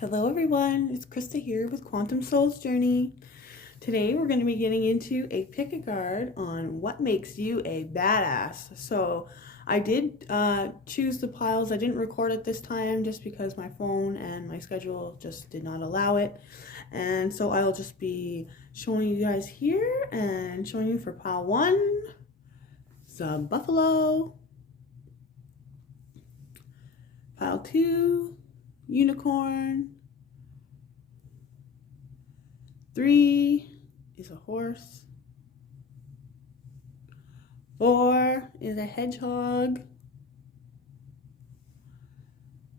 Hello everyone, it's Krista here with Quantum Soul's Journey. Today we're going to be getting into a pick a card on what makes you a badass. So I did choose the piles. I didn't record it this time just because my phone and my schedule just did not allow it. And so I'll just be showing you guys here and showing you for pile 1, the buffalo. Pile 2, unicorn. 3 is a horse. 4 is a hedgehog.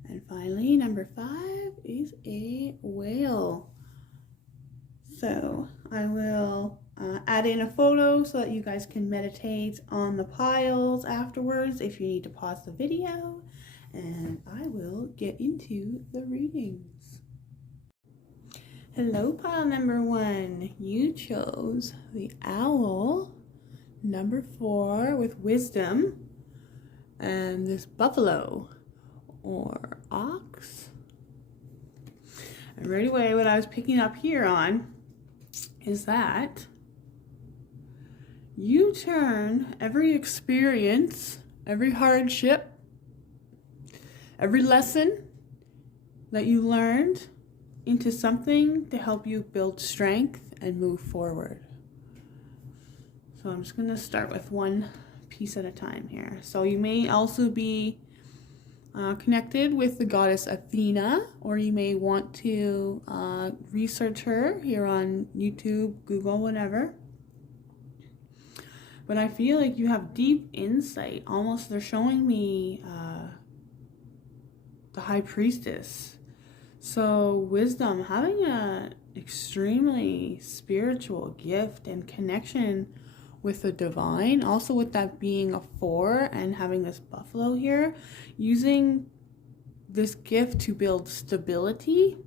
And finally, number 5 is a whale. So I will add in a photo so that you guys can meditate on the piles afterwards if you need to pause the video. And I will get into the readings. Hello, pile number 1. You chose the owl, number 4 with wisdom, and this buffalo or ox. And right away, what I was picking up here on is that you turn every experience, every hardship, every lesson that you learned into something to help you build strength and move forward. So I'm just going to start with one piece at a time here. So you may also be connected with the goddess Athena, or you may want to research her here on YouTube, Google, whatever. But I feel like you have deep insight. Almost they're showing me the high priestess. So wisdom, having an extremely spiritual gift and connection with the divine, also with that being a 4 and having this buffalo here, using this gift to build stability.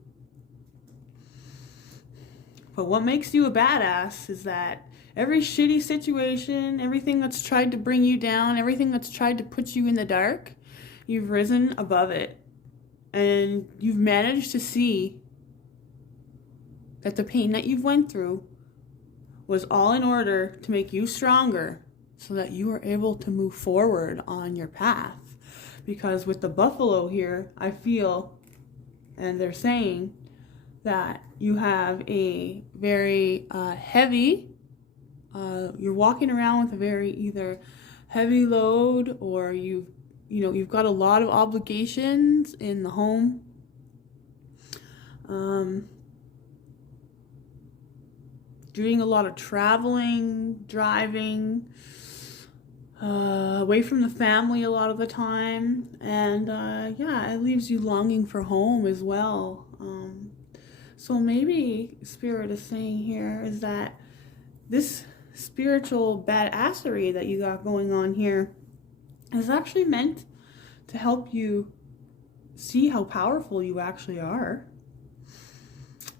But what makes you a badass is that every shitty situation, everything that's tried to bring you down, everything that's tried to put you in the dark, you've risen above it. And you've managed to see that the pain that you've went through was all in order to make you stronger so that you are able to move forward on your path. Because with the buffalo here, I feel, and they're saying, that you have a very heavy, you're walking around with a very either heavy load, or you've got a lot of obligations in the home. Doing a lot of traveling, driving, away from the family a lot of the time. And yeah, it leaves you longing for home as well. So maybe Spirit is saying here is that this spiritual badassery that you got going on here is actually meant to help you see how powerful you actually are,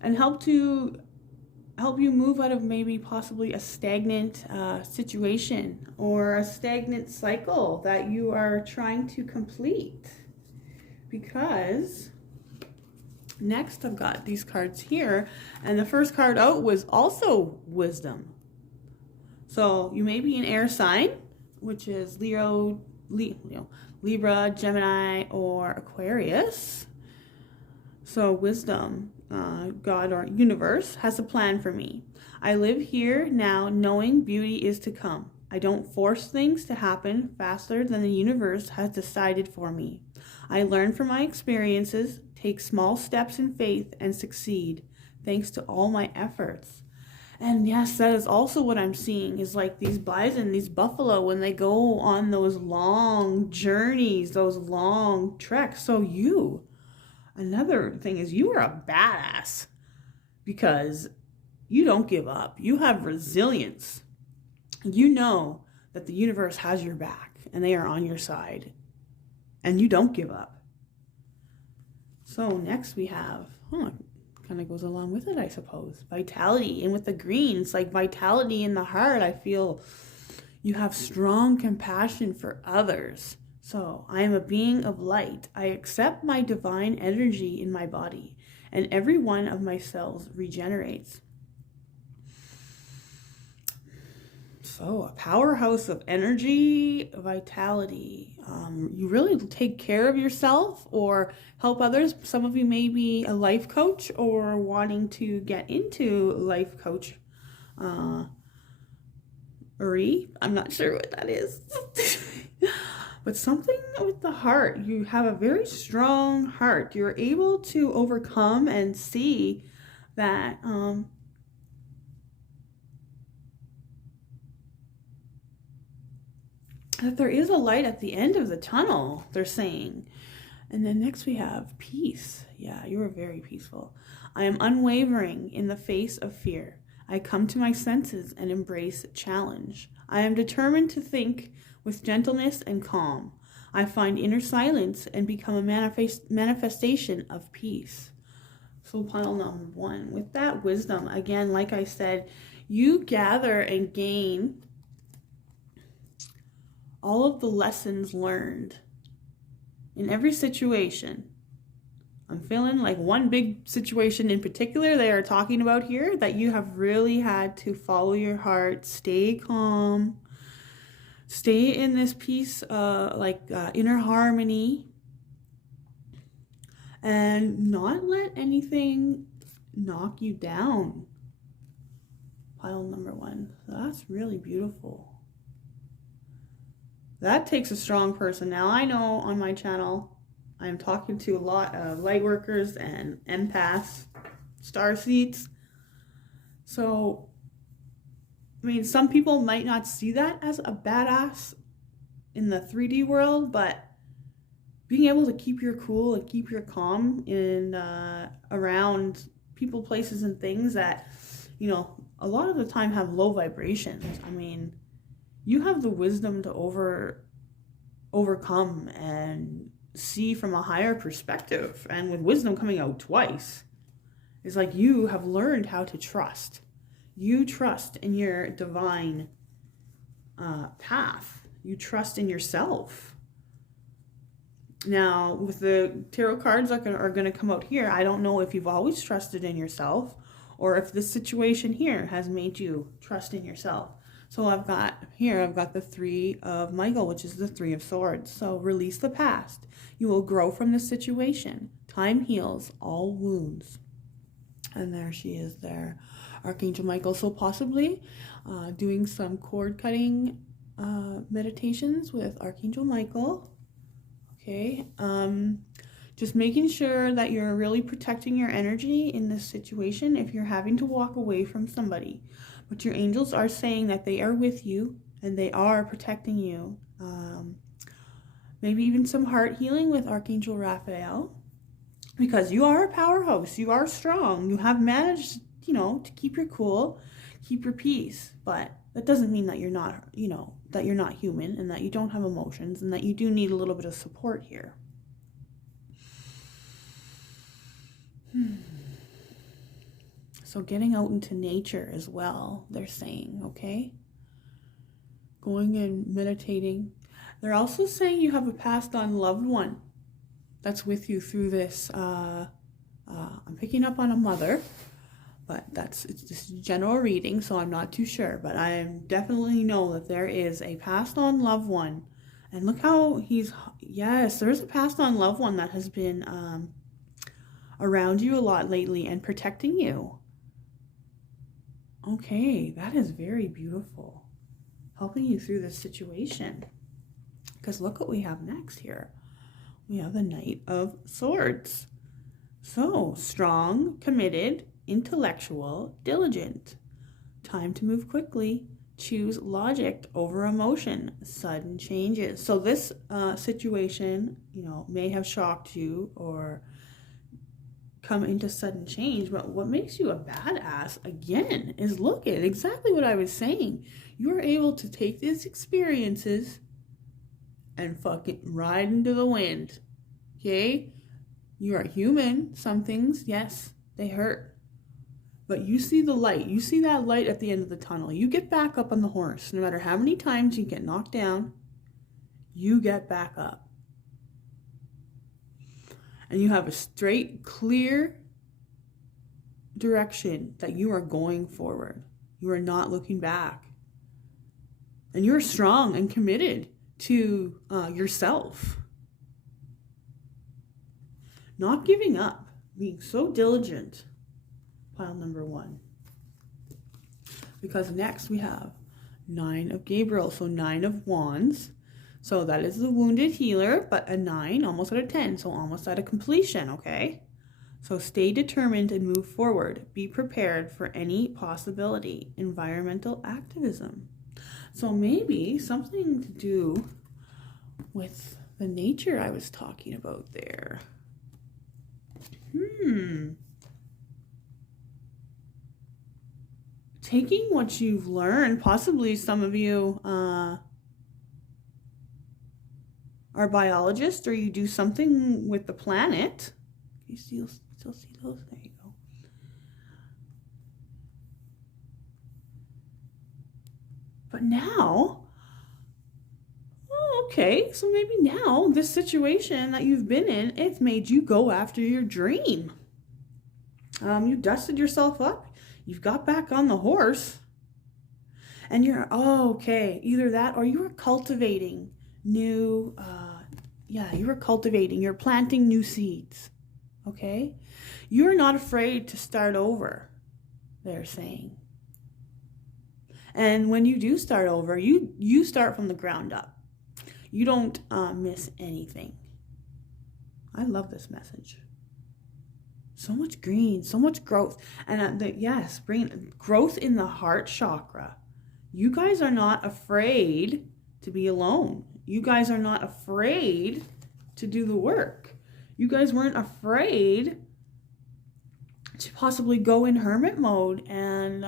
and help you move out of maybe possibly a stagnant situation or a stagnant cycle that you are trying to complete. Because next I've got these cards here, and the first card out was also wisdom. So you may be an air sign, which is Libra, Gemini, or Aquarius. So wisdom, God or universe, has a plan for me. I live here now knowing beauty is to come. I don't force things to happen faster than the universe has decided for me. I learn from my experiences, take small steps in faith, and succeed, thanks to all my efforts. And yes, that is also what I'm seeing, is like these bison, these buffalo, when they go on those long journeys, those long treks. So another thing is, you are a badass because you don't give up. You have resilience. You know that the universe has your back and they are on your side, and you don't give up. So next we have, kind of goes along with it, I suppose, vitality. And with the green, it's like vitality in the heart. I feel you have strong compassion for others. So I am a being of light. I accept my divine energy in my body and every one of my cells regenerates. So a powerhouse of energy, vitality. You really take care of yourself or help others. Some of you may be a life coach or wanting to get into life coach. I'm not sure what that is. But something with the heart. You have a very strong heart. You're able to overcome and see that that there is a light at the end of the tunnel, they're saying. And then next we have peace. Yeah, you are very peaceful. I am unwavering in the face of fear. I come to my senses and embrace challenge. I am determined to think with gentleness and calm. I find inner silence and become a manifestation of peace. So pile number 1. With that wisdom, again, like I said, you gather and gain all of the lessons learned in every situation. I'm feeling like one big situation in particular they are talking about here that you have really had to follow your heart, stay calm, stay in this peace, inner harmony, and not let anything knock you down. Pile number 1. So that's really beautiful. That takes a strong person. Now, I know on my channel, I'm talking to a lot of light workers and empaths, starseeds. So, I mean, some people might not see that as a badass in the 3D world, but being able to keep your cool and keep your calm in around people, places, and things that, you know, a lot of the time have low vibrations. I mean, you have the wisdom to overcome and see from a higher perspective. And with wisdom coming out twice, it's like you have learned how to trust. You trust in your divine path. You trust in yourself. Now, with the tarot cards that are going to come out here, I don't know if you've always trusted in yourself or if this situation here has made you trust in yourself. So I've got the 3 of Michael, which is the 3 of Swords. So release the past. You will grow from this situation. Time heals all wounds. And there she is there, Archangel Michael. So possibly doing some cord cutting meditations with Archangel Michael. Okay. Just making sure that you're really protecting your energy in this situation if you're having to walk away from somebody. But your angels are saying that they are with you and they are protecting you. Maybe even some heart healing with Archangel Raphael. Because you are a powerhouse. You are strong. You have managed, to keep your cool, keep your peace. But that doesn't mean that you're not, that you're not human and that you don't have emotions and that you do need a little bit of support here. So getting out into nature as well, they're saying, okay? Going and meditating. They're also saying you have a passed on loved one that's with you through this. I'm picking up on a mother, but it's just a general reading, so I'm not too sure. But I definitely know that there is a passed on loved one. And look how yes, there's a passed on loved one that has been around you a lot lately and protecting you. Okay, that is very beautiful. Helping you through this situation. Because look what we have next here. We have the Knight of Swords. So, strong, committed, intellectual, diligent. Time to move quickly. Choose logic over emotion. Sudden changes. So this situation, may have shocked you or come into sudden change, but what makes you a badass again is look at exactly what I was saying. You are able to take these experiences and fucking ride into the wind. Okay? You are human. Some things, yes, they hurt. But you see the light. You see that light at the end of the tunnel. You get back up on the horse. No matter how many times you get knocked down, you get back up. And you have a straight, clear direction that you are going forward. You are not looking back. And you're strong and committed to yourself. Not giving up. Being so diligent. Pile number 1. Because next we have 9 of Gabriel. So 9 of Wands. So that is the wounded healer. But a 9, almost at a 10. So almost at a completion, okay? So stay determined and move forward. Be prepared for any possibility. Environmental activism. So maybe something to do with the nature I was talking about there. Taking what you've learned, possibly some of you are biologists, or you do something with the planet. You still see those? There you go. But now, okay, so maybe now this situation that you've been in, it's made you go after your dream. You dusted yourself up. You've got back on the horse. And you're, okay, either that or you were cultivating new, you're planting new seeds. Okay? You're not afraid to start over, they're saying. And when you do start over, you start from the ground up. You don't miss anything. I love this message. So much green, so much growth. And bring growth in the heart chakra. You guys are not afraid to be alone. You guys are not afraid to do the work. You guys weren't afraid to possibly go in hermit mode and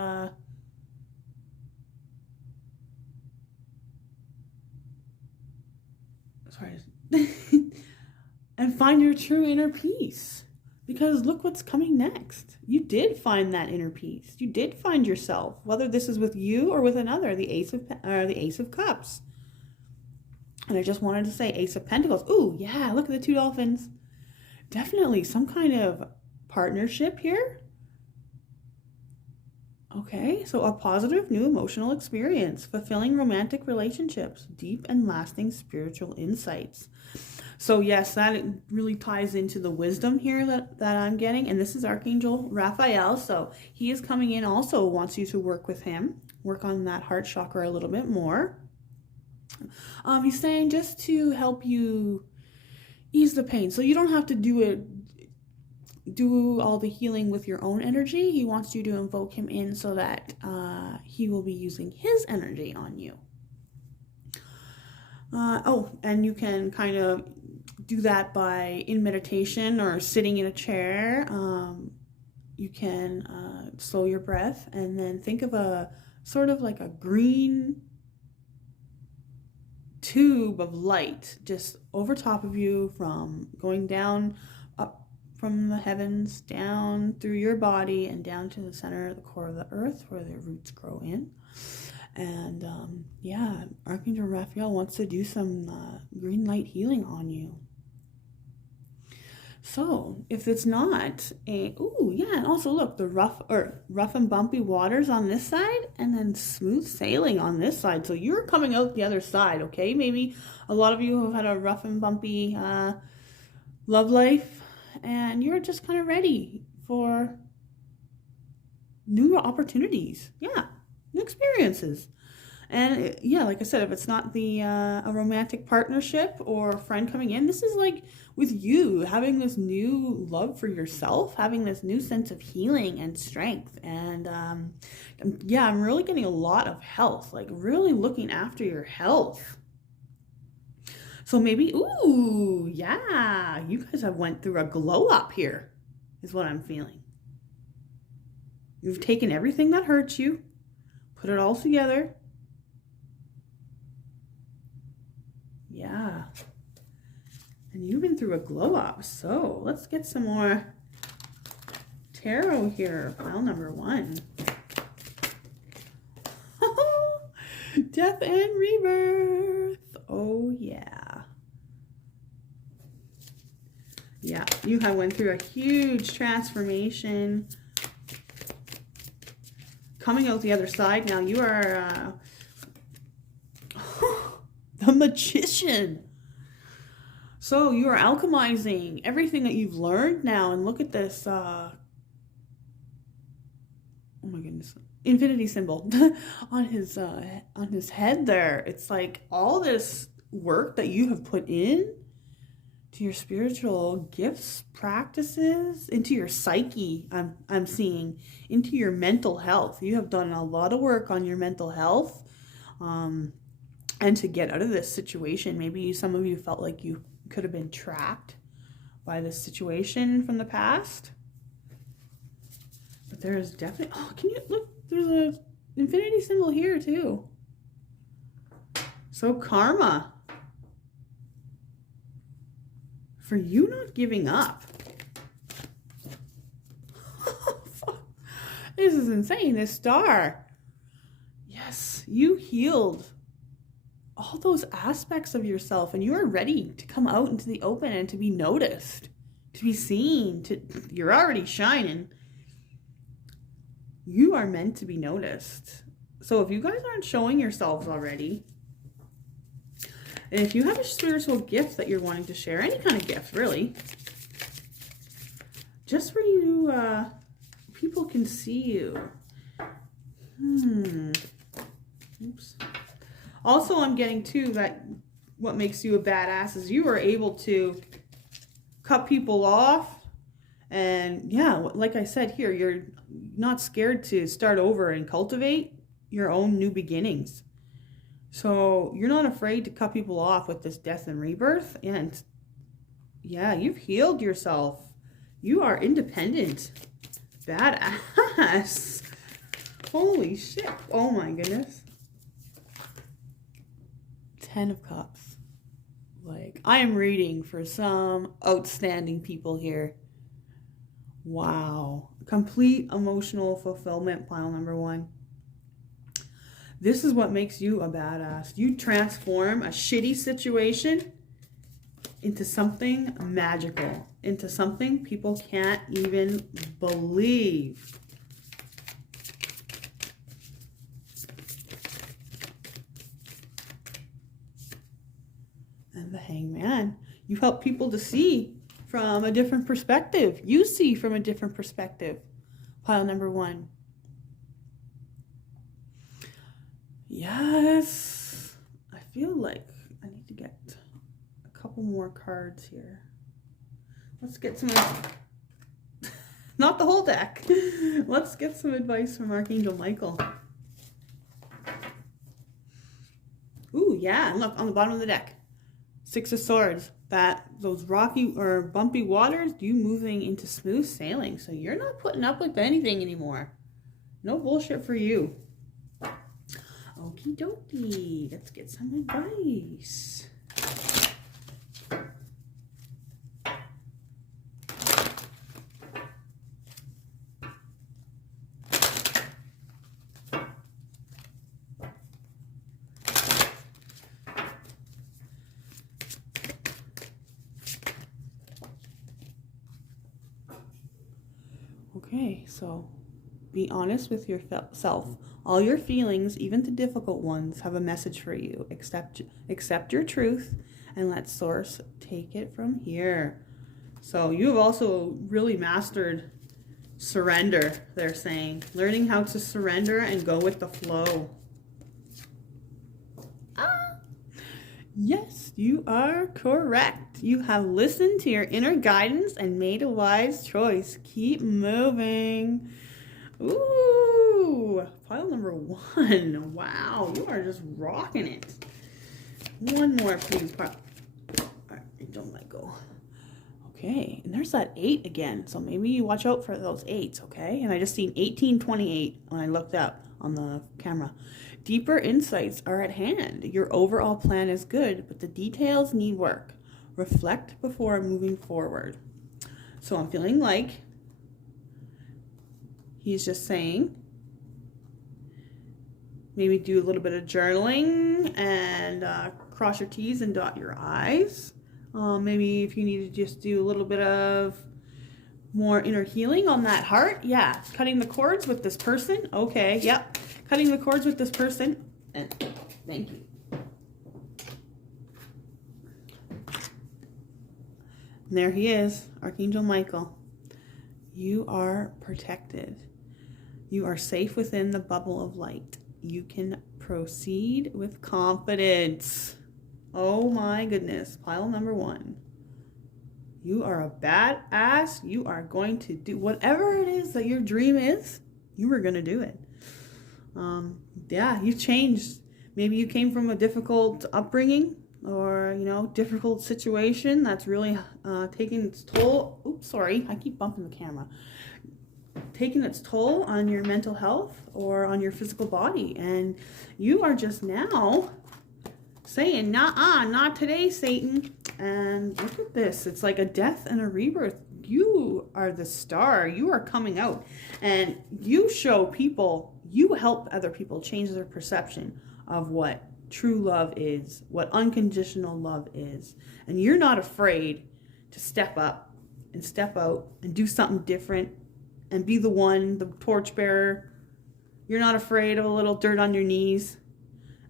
and find your true inner peace. Because look what's coming next. You did find that inner peace. You did find yourself, whether this is with you or with another, the Ace of Cups. And I just wanted to say Ace of Pentacles. Ooh, yeah, look at the 2 dolphins. Definitely some kind of partnership here. Okay, so a positive new emotional experience, fulfilling romantic relationships, deep and lasting spiritual insights. So yes, that really ties into the wisdom here that I'm getting. And this is Archangel Raphael. So he is coming in, also wants you to work with him, work on that heart chakra a little bit more. He's saying just to help you ease the pain. So you don't have to do all the healing with your own energy. He wants you to invoke him in so that he will be using his energy on you. And you can kind of do that by in meditation or sitting in a chair. You can slow your breath and then think of a sort of like a green tube of light just over top of you, from going down up from the heavens down through your body and down to the center, the core of the earth where the roots grow in. And Archangel Raphael wants to do some green light healing on you. So if it's not and also look, the rough and bumpy waters on this side, and then smooth sailing on this side. So you're coming out the other side, okay? Maybe a lot of you have had a rough and bumpy love life, and you're just kind of ready for new opportunities. Yeah, new experiences. And like I said, if it's not a romantic partnership or a friend coming in, this is like with you having this new love for yourself, having this new sense of healing and strength. And I'm really getting a lot of health, like really looking after your health. So maybe, you guys have went through a glow up here, is what I'm feeling. You've taken everything that hurts you, put it all together. Yeah. And you've been through a glow up. So let's get some more tarot here. Pile number 1. Death and rebirth. Oh, yeah. Yeah, you have went through a huge transformation. coming out the other side now. You are the Magician. So you are alchemizing everything that you've learned now. And look at this. Oh my goodness. Infinity symbol on his head there. It's like all this work that you have put in to your spiritual gifts, practices, into your psyche. I'm seeing into your mental health. You have done a lot of work on your mental health, and to get out of this situation. Maybe some of you felt like you could have been trapped by this situation from the past. But there is definitely, oh, can you look? There's a infinity symbol here too. So karma. For you not giving up. This is insane. This star. Yes, you healed all those aspects of yourself, and you are ready to come out into the open and to be noticed, to be seen. You're already shining. You are meant to be noticed. So if you guys aren't showing yourselves already, and if you have a spiritual gift that you're wanting to share, any kind of gift really, just where you people can see you. Oops. Also, I'm getting too that what makes you a badass is you are able to cut people off. And yeah, like I said here, you're not scared to start over and cultivate your own new beginnings. So you're not afraid to cut people off with this death and rebirth. And yeah, you've healed yourself. You are independent. Badass. Holy shit. Oh my goodness. 10 of Cups. Like, I am reading for some outstanding people here. Wow. Complete emotional fulfillment, pile number 1. This is what makes you a badass. You transform a shitty situation into something magical, into something people can't even believe. And the Hangman. You help people to see from a different perspective. You see from a different perspective. Pile number 1. Yes. I feel like I need to get a couple more cards here. Let's get some, not the whole deck. Let's get some advice from Archangel Michael. Ooh, yeah. And look, on the bottom of the deck. 6 of Swords. Those rocky or bumpy waters, you moving into smooth sailing. So you're not putting up with anything anymore. No bullshit for you. Okie dokie. Let's get some advice. Okay, so be honest with yourself. All your feelings, even the difficult ones, have a message for you. Accept your truth and let Source take it from here. So you have also really mastered surrender, they're saying. Learning how to surrender and go with the flow. Yes, you are correct. You have listened to your inner guidance and made a wise choice. Keep moving. Ooh, pile number 1. Wow, you are just rocking it. One more, please. All right, don't let go. Okay, and there's that 8 again. So maybe you watch out for those 8s, okay? And I just seen 1828 when I looked up on the camera. Deeper insights are at hand. Your overall plan is good, but the details need work. Reflect before moving forward. So I'm feeling like he's just saying, maybe do a little bit of journaling and cross your T's and dot your I's. Maybe if you need to just do a little bit of more inner healing on that heart. Yeah, cutting the cords with this person. Okay, yep. Cutting the cords with this person. And thank you. And there he is, Archangel Michael. You are protected. You are safe within the bubble of light. You can proceed with confidence. Oh my goodness. Pile number 1. You are a badass. You are going to do whatever it is that your dream is. You are going to do it. Yeah, you've changed. Maybe you came from a difficult upbringing or, difficult situation that's really taking its toll. Oops, sorry. I keep bumping the camera. Taking its toll on your mental health or on your physical body. And you are just now saying, nah, not today, Satan. And look at this. It's like a death and a rebirth. You are the star. You are coming out. And you show people, you help other people change their perception of what true love is, what unconditional love is. And you're not afraid to step up and step out and do something different and be the one, the torchbearer. You're not afraid of a little dirt on your knees.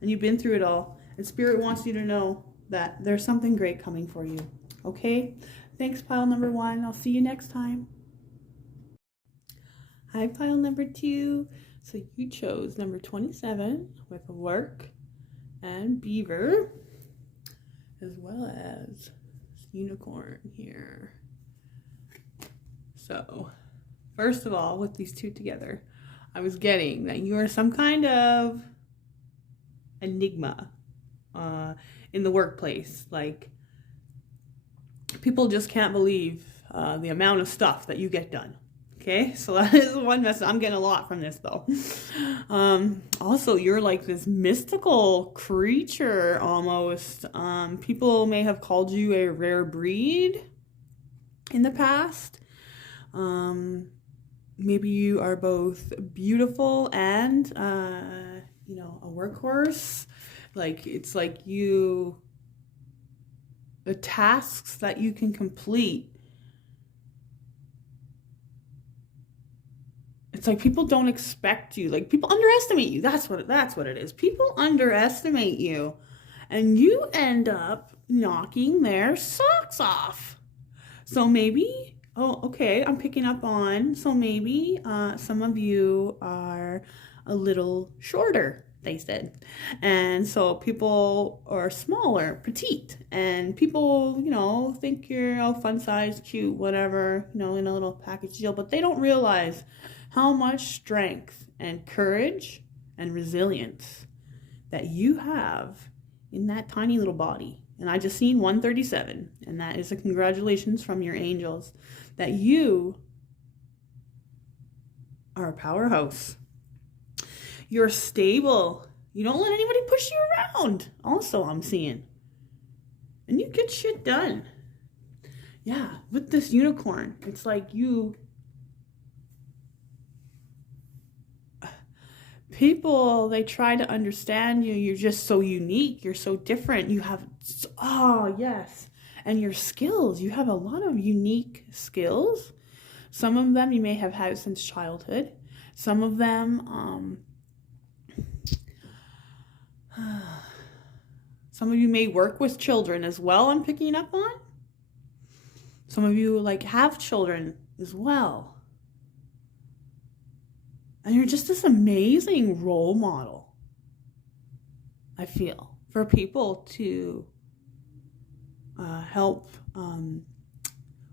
And you've been through it all. And Spirit wants you to know that there's something great coming for you. Okay? Thanks, pile number 1. I'll see you next time. Hi, pile number 2. So you chose number 27 with work and beaver, as well as unicorn here. So, first of all, with these two together, I was getting that you are some kind of enigma in the workplace. Like, people just can't believe the amount of stuff that you get done. Okay, so that is one message. I'm getting a lot from this, though. Also, you're like this mystical creature, almost. People may have called you a rare breed in the past. Maybe you are both beautiful and, a workhorse. Like, it's like the tasks that you can complete. It's like people don't expect you. Like, people underestimate you. That's what it is. People underestimate you. And you end up knocking their socks off. So maybe, I'm picking up on, so maybe some of you are a little shorter, they said. And so people are smaller, petite. And people, think you're fun size, cute, whatever, in a little package deal. But they don't realize how much strength and courage and resilience that you have in that tiny little body. And I just seen 137, and that is a congratulations from your angels that you are a powerhouse. You're stable. You don't let anybody push you around. Also, I'm seeing. And you get shit done. Yeah, with this unicorn, it's like people, they try to understand you. You're just so unique. You're so different. You have, yes. And your skills, you have a lot of unique skills. Some of them you may have had since childhood. Some of them, some of you may work with children as well, I'm picking up on. Some of you have children as well. And you're just this amazing role model, I feel, for people to help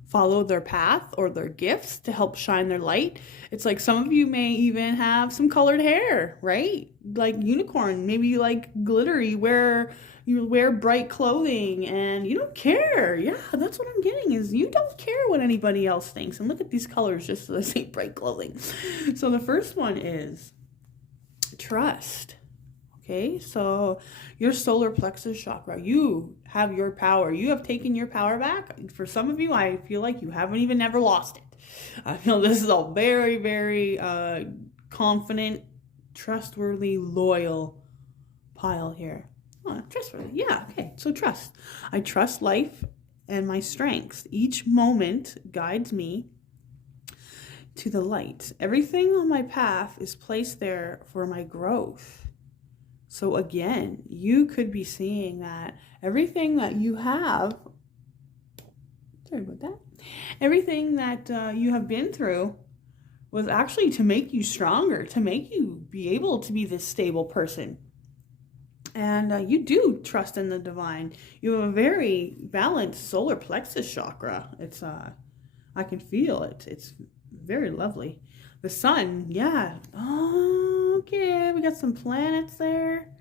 follow their path or their gifts, to help shine their light. It's like some of you may even have some colored hair, right? Like unicorn, maybe you like glitter, you wear bright clothing and you don't care. Yeah, that's what I'm getting, is you don't care what anybody else thinks. And look at these colors just so they say bright clothing. So the first one is trust. Okay, so your solar plexus chakra, you have your power. You have taken your power back. For some of you, I feel like you haven't even ever lost it. I feel this is a very, very confident, trustworthy, loyal pile here. Oh, trustworthy. Yeah, okay. So trust. I trust life and my strengths. Each moment guides me to the light. Everything on my path is placed there for my growth. So again, you could be seeing that everything that you have, sorry about that, everything that you have been through was actually to make you stronger, to make you be able to be this stable person. And you do trust in the divine. You have a very balanced solar plexus chakra. It's I can feel it. It's very lovely. The sun, yeah. Oh, okay, we got some planets there.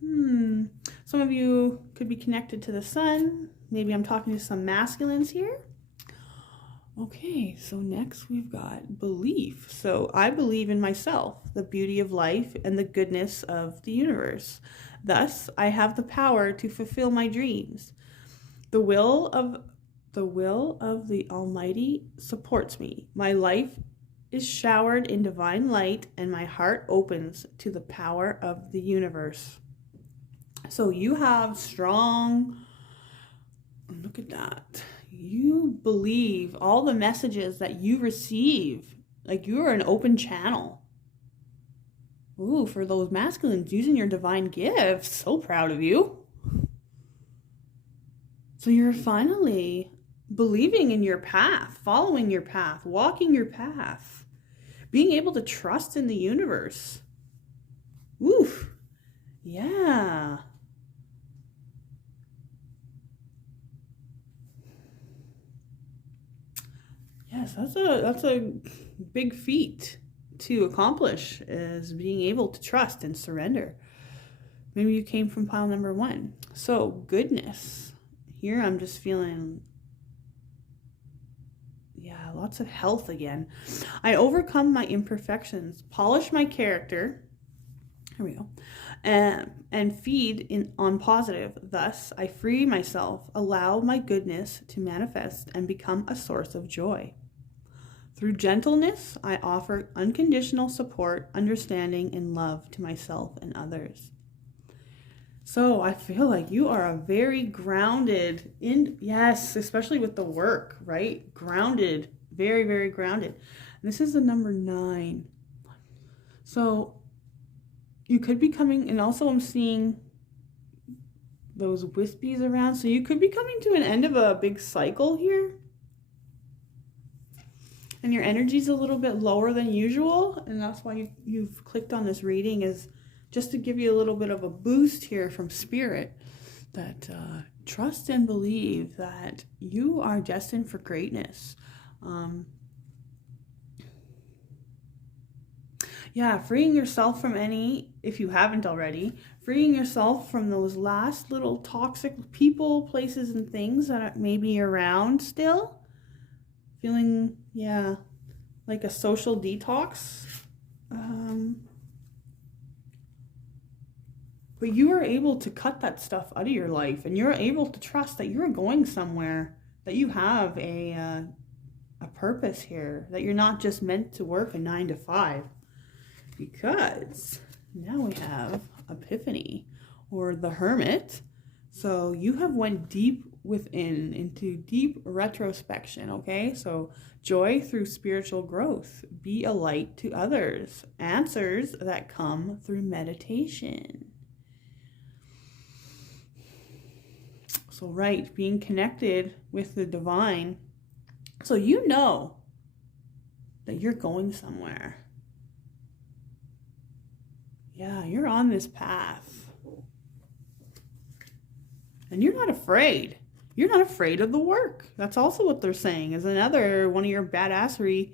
Some of you could be connected to the sun. Maybe I'm talking to some masculines here. Okay, so next we've got belief. So I believe in myself, the beauty of life, and the goodness of the universe. Thus, I have the power to fulfill my dreams. The will of the Almighty supports me. My life is showered in divine light, and my heart opens to the power of the universe. So you have strong, look at that. You believe all the messages that you receive, like you are an open channel. Ooh, for those masculines using your divine gifts, so proud of you. So you're finally believing in your path, following your path, walking your path, being able to trust in the universe. Oof, yeah. Yes, that's a big feat to accomplish, is being able to trust and surrender. Maybe you came from pile number 1. So goodness. Here I'm just feeling, yeah, lots of health again. I overcome my imperfections, polish my character. Here we go. And feed on positive. Thus, I free myself, allow my goodness to manifest and become a source of joy. Through gentleness, I offer unconditional support, understanding, and love to myself and others. So I feel like you are a very grounded, yes, especially with the work, right? Grounded, very, very grounded. And this is the number 9. So you could be coming, and also I'm seeing those wispies around. So you could be coming to an end of a big cycle here. And your energy's a little bit lower than usual. And that's why you've clicked on this reading, is just to give you a little bit of a boost here from Spirit. That trust and believe that you are destined for greatness. Yeah, freeing yourself from if you haven't already, freeing yourself from those last little toxic people, places, and things that may be around still. Feeling, yeah, like a social detox. But you are able to cut that stuff out of your life, and you're able to trust that you're going somewhere, that you have a purpose here, that you're not just meant to work a 9 to 5. Because now we have Epiphany, or the Hermit. So you have went deep within, into deep retrospection, okay? So joy through spiritual growth. Be a light to others. Answers that come through meditation. So right, being connected with the divine. So you know that you're going somewhere. Yeah, you're on this path. And you're not afraid. You're not afraid of the work. That's also what they're saying, is another one of your badassery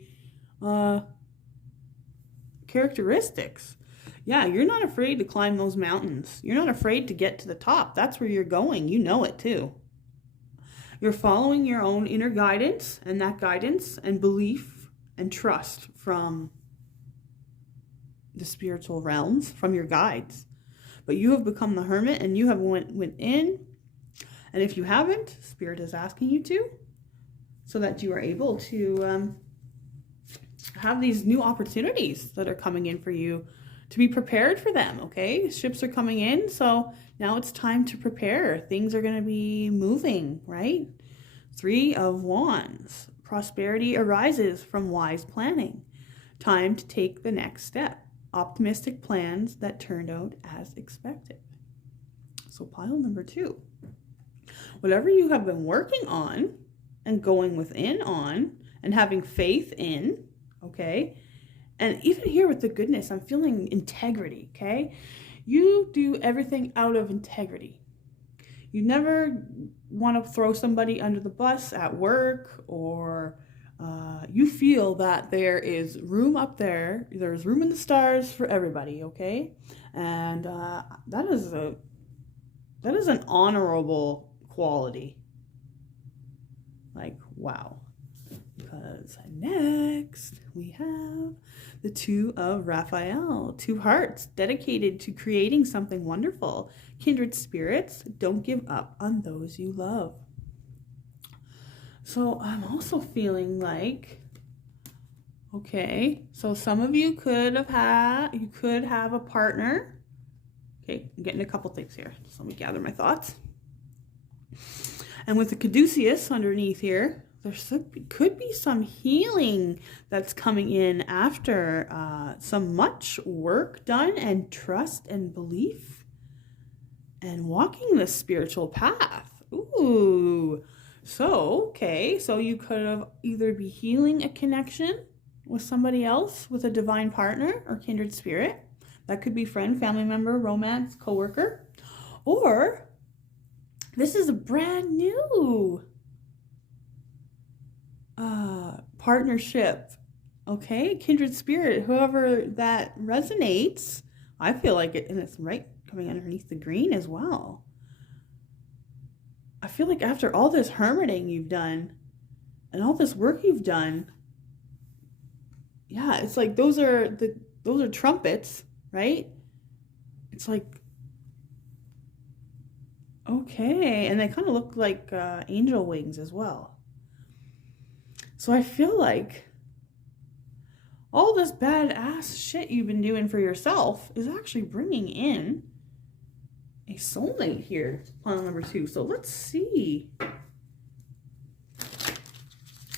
characteristics. Yeah, you're not afraid to climb those mountains. You're not afraid to get to the top. That's where you're going. You know it too. You're following your own inner guidance, and that guidance and belief and trust from the spiritual realms, from your guides. But you have become the hermit, and you have went in. And if you haven't, Spirit is asking you to, so that you are able to have these new opportunities that are coming in for you, to be prepared for them, okay? Ships are coming in, so now it's time to prepare. Things are going to be moving, right? 3 of Wands. Prosperity arises from wise planning. Time to take the next step. Optimistic plans that turned out as expected. So pile number 2. Whatever you have been working on and going within on and having faith in, okay? And even here with the goodness, I'm feeling integrity, okay? You do everything out of integrity. You never want to throw somebody under the bus at work, or you feel that there is room up there. There's room in the stars for everybody, okay? And that is an honorable quality. Like, wow. Because next we have the 2 of Raphael. 2 hearts dedicated to creating something wonderful. Kindred spirits, don't give up on those you love. So I'm also feeling like, okay, so some of you could have a partner. Okay, I'm getting a couple things here. So let me gather my thoughts. And with the caduceus underneath here, there could be some healing that's coming in after some much work done, and trust and belief and walking the spiritual path. Ooh. So, okay, so you could have either be healing a connection with somebody else, with a divine partner or kindred spirit. That could be friend, family member, romance, coworker. Or this is a brand new partnership. Okay, kindred spirit, whoever that resonates. I feel like it, and it's right coming underneath the green as well. I feel like after all this hermiting you've done and all this work you've done, yeah, it's like those are trumpets, right? It's like, okay, and they kind of look like angel wings as well. So I feel like all this badass shit you've been doing for yourself is actually bringing in a soulmate here, pile number 2. So let's see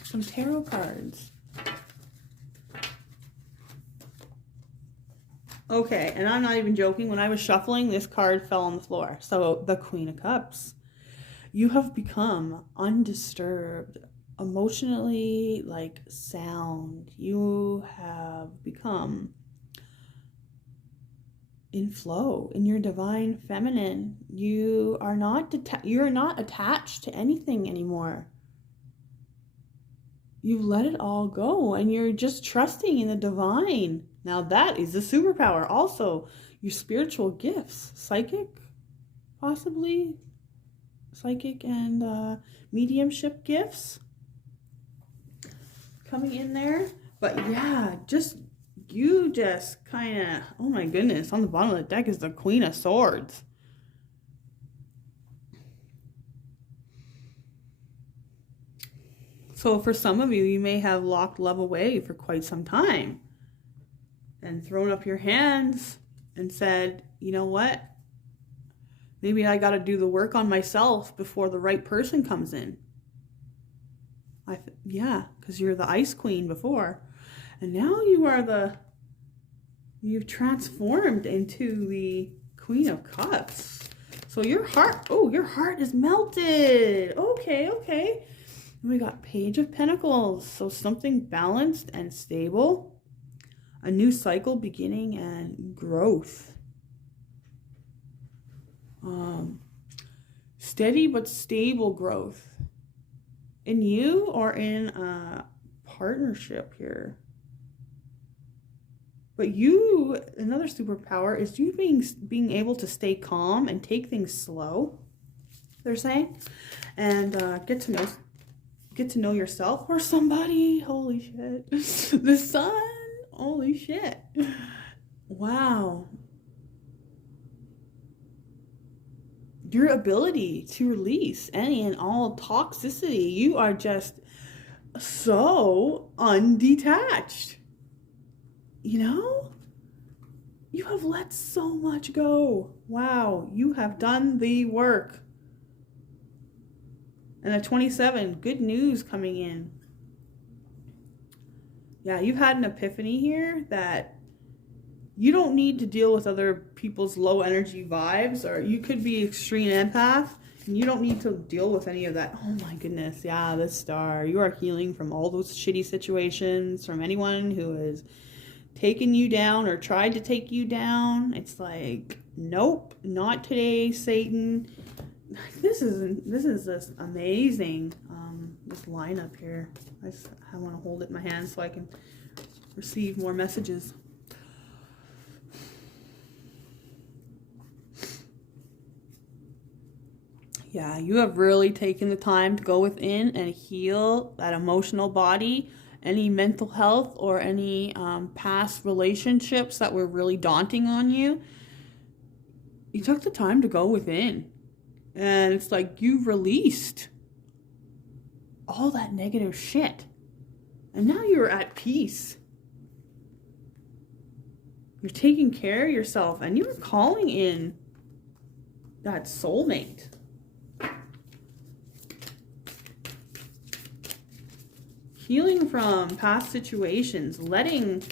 some tarot cards. Okay, and I'm not even joking. When I was shuffling, this card fell on the floor. So the Queen of Cups. You have become undisturbed, emotionally like sound. You have become in flow, in your divine feminine. You are not you're not attached to anything anymore. You've let it all go and you're just trusting in the divine. Now that is a superpower. Also, your spiritual gifts, psychic, possibly psychic and mediumship gifts coming in there. But yeah, you just kind of, oh my goodness, on the bottom of the deck is the Queen of Swords. So for some of you, you may have locked love away for quite some time and thrown up your hands and said, you know what? Maybe I got to do the work on myself before the right person comes in. Yeah, because you're the Ice Queen before. And now you've transformed into the Queen of Cups. So your heart is melted. Okay. And we got Page of Pentacles. So something balanced and stable. A new cycle beginning and growth. Steady but stable growth. In you or in a partnership here. But another superpower is you being able to stay calm and take things slow, they're saying. And get to know yourself or somebody. Holy shit. The sun. Holy shit. Wow. Your ability to release any and all toxicity. You are just so undetached. You know? You have let so much go. Wow. You have done the work. And at 27, good news coming in. Yeah, you've had an epiphany here that you don't need to deal with other people's low energy vibes, or you could be extreme empath and you don't need to deal with any of that. Oh my goodness. Yeah, this star. You are healing from all those shitty situations, from anyone who has taken you down or tried to take you down. It's like, nope, not today, Satan. This is just amazing. This lineup here. I want to hold it in my hand so I can receive more messages. Yeah, you have really taken the time to go within and heal that emotional body, any mental health or any past relationships that were really daunting on you. You took the time to go within. And it's like you've released all that negative shit. And now you're at peace. You're taking care of yourself and you're calling in that soulmate. Healing from past situations, letting...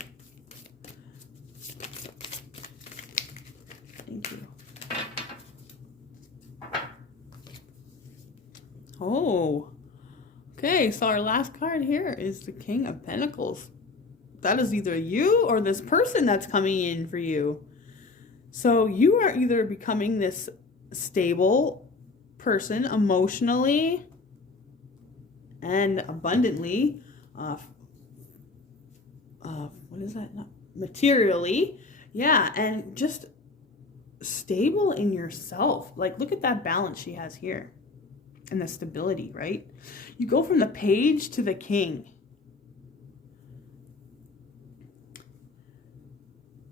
Thank you. Oh, okay, so our last card here is the King of Pentacles. That is either you or this person that's coming in for you. So you are either becoming this stable person emotionally and abundantly, what is that? Not materially. Yeah, and just stable in yourself. Like, look at that balance she has here. And the stability, right? You go from the Page to the King.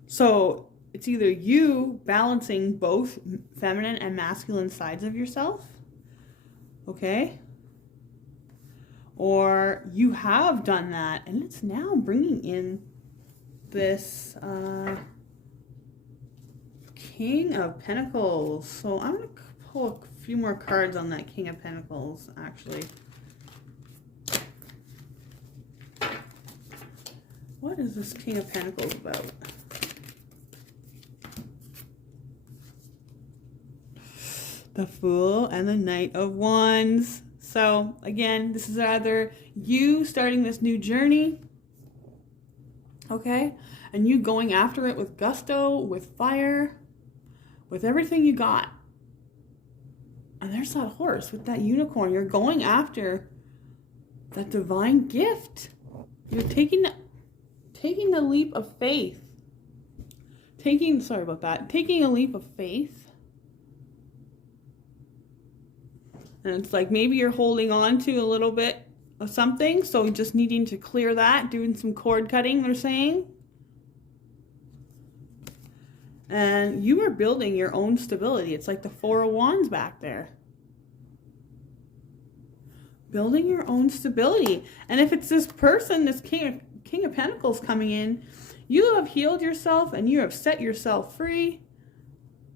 So it's either you balancing both feminine and masculine sides of yourself, okay? Or you have done that and it's now bringing in this King of Pentacles. So I'm going to pull a few more cards on that King of Pentacles, actually. What is this King of Pentacles about? The Fool and the Knight of Wands. So again, this is either you starting this new journey, okay, and you going after it with gusto, with fire, with everything you got. And there's that horse with that unicorn. You're going after that divine gift. You're taking a leap of faith. Taking a leap of faith. And it's like maybe you're holding on to a little bit of something, so just needing to clear that, doing some cord cutting, they're saying. And you are building your own stability. It's like the Four of Wands back there. Building your own stability. And if it's this person, this King of Pentacles coming in, you have healed yourself and you have set yourself free.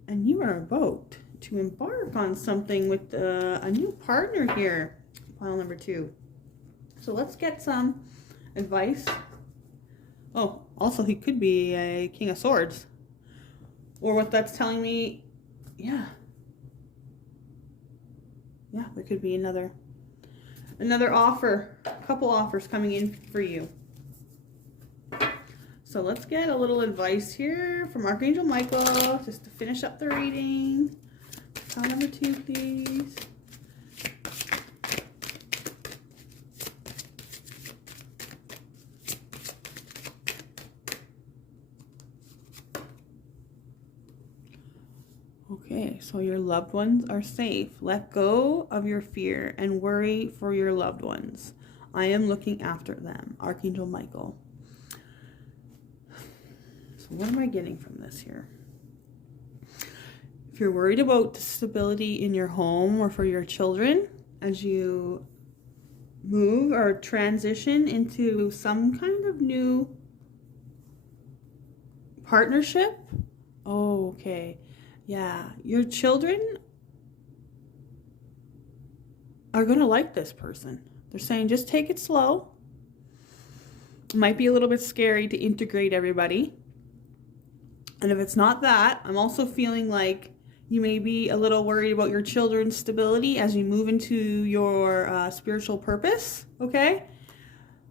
And you are about to embark on something with a new partner here. Pile number 2. So let's get some advice. Oh, also he could be a King of Swords. Or what that's telling me, yeah, there could be another offer, a couple offers coming in for you. So let's get a little advice here from Archangel Michael, just to finish up the reading. Pile number 2, please. Okay, so your loved ones are safe. Let go of your fear and worry for your loved ones. I am looking after them. Archangel Michael. So what am I getting from this here? If you're worried about stability in your home or for your children as you move or transition into some kind of new partnership, oh, okay. Yeah, your children are going to like this person. They're saying just take it slow. It might be a little bit scary to integrate everybody. And if it's not that, I'm also feeling like you may be a little worried about your children's stability as you move into your spiritual purpose, okay?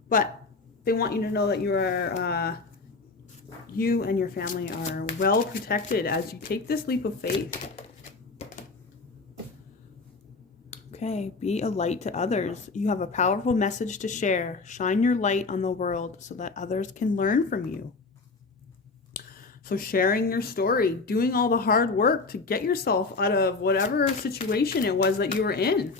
But they want you to know that you and your family are well protected as you take this leap of faith. Okay, be a light to others. You have a powerful message to share. Shine your light on the world so that others can learn from you. So sharing your story, doing all the hard work to get yourself out of whatever situation it was that you were in.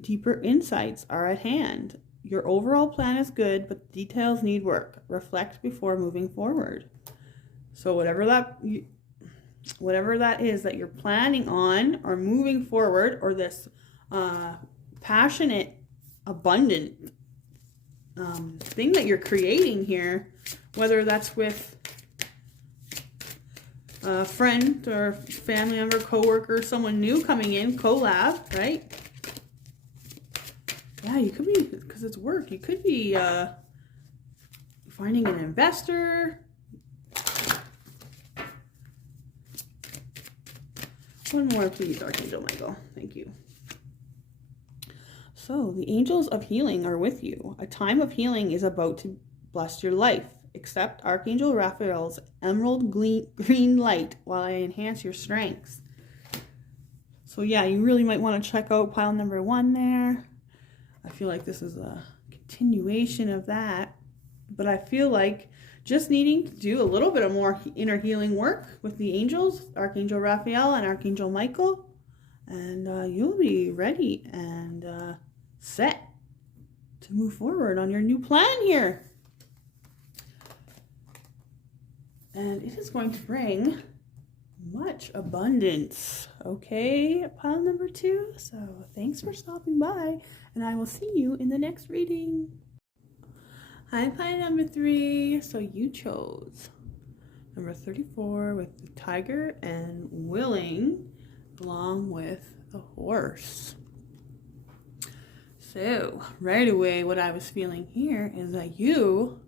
Deeper insights are at hand. Your overall plan is good, but the details need work. Reflect before moving forward. So whatever that is that you're planning on or moving forward, or this passionate, abundant thing that you're creating here, whether that's with a friend or family member, coworker, someone new coming in, collab, right? Yeah, you could be, because it's work, you could be finding an investor. One more, please, Archangel Michael. Thank you. So, the angels of healing are with you. A time of healing is about to bless your life. Accept Archangel Raphael's emerald green light while I enhance your strengths. So, yeah, you really might want to check out pile number 1 there. I feel like this is a continuation of that. But I feel like just needing to do a little bit of more inner healing work with the angels, Archangel Raphael and Archangel Michael, and you'll be ready and set to move forward on your new plan here. And it is going to bring much abundance. Okay, pile number 2. So thanks for stopping by, and I will see you in the next reading. Hi, pile number 3. So you chose number 34 with the tiger and willing along with the horse. So right away, what I was feeling here is that you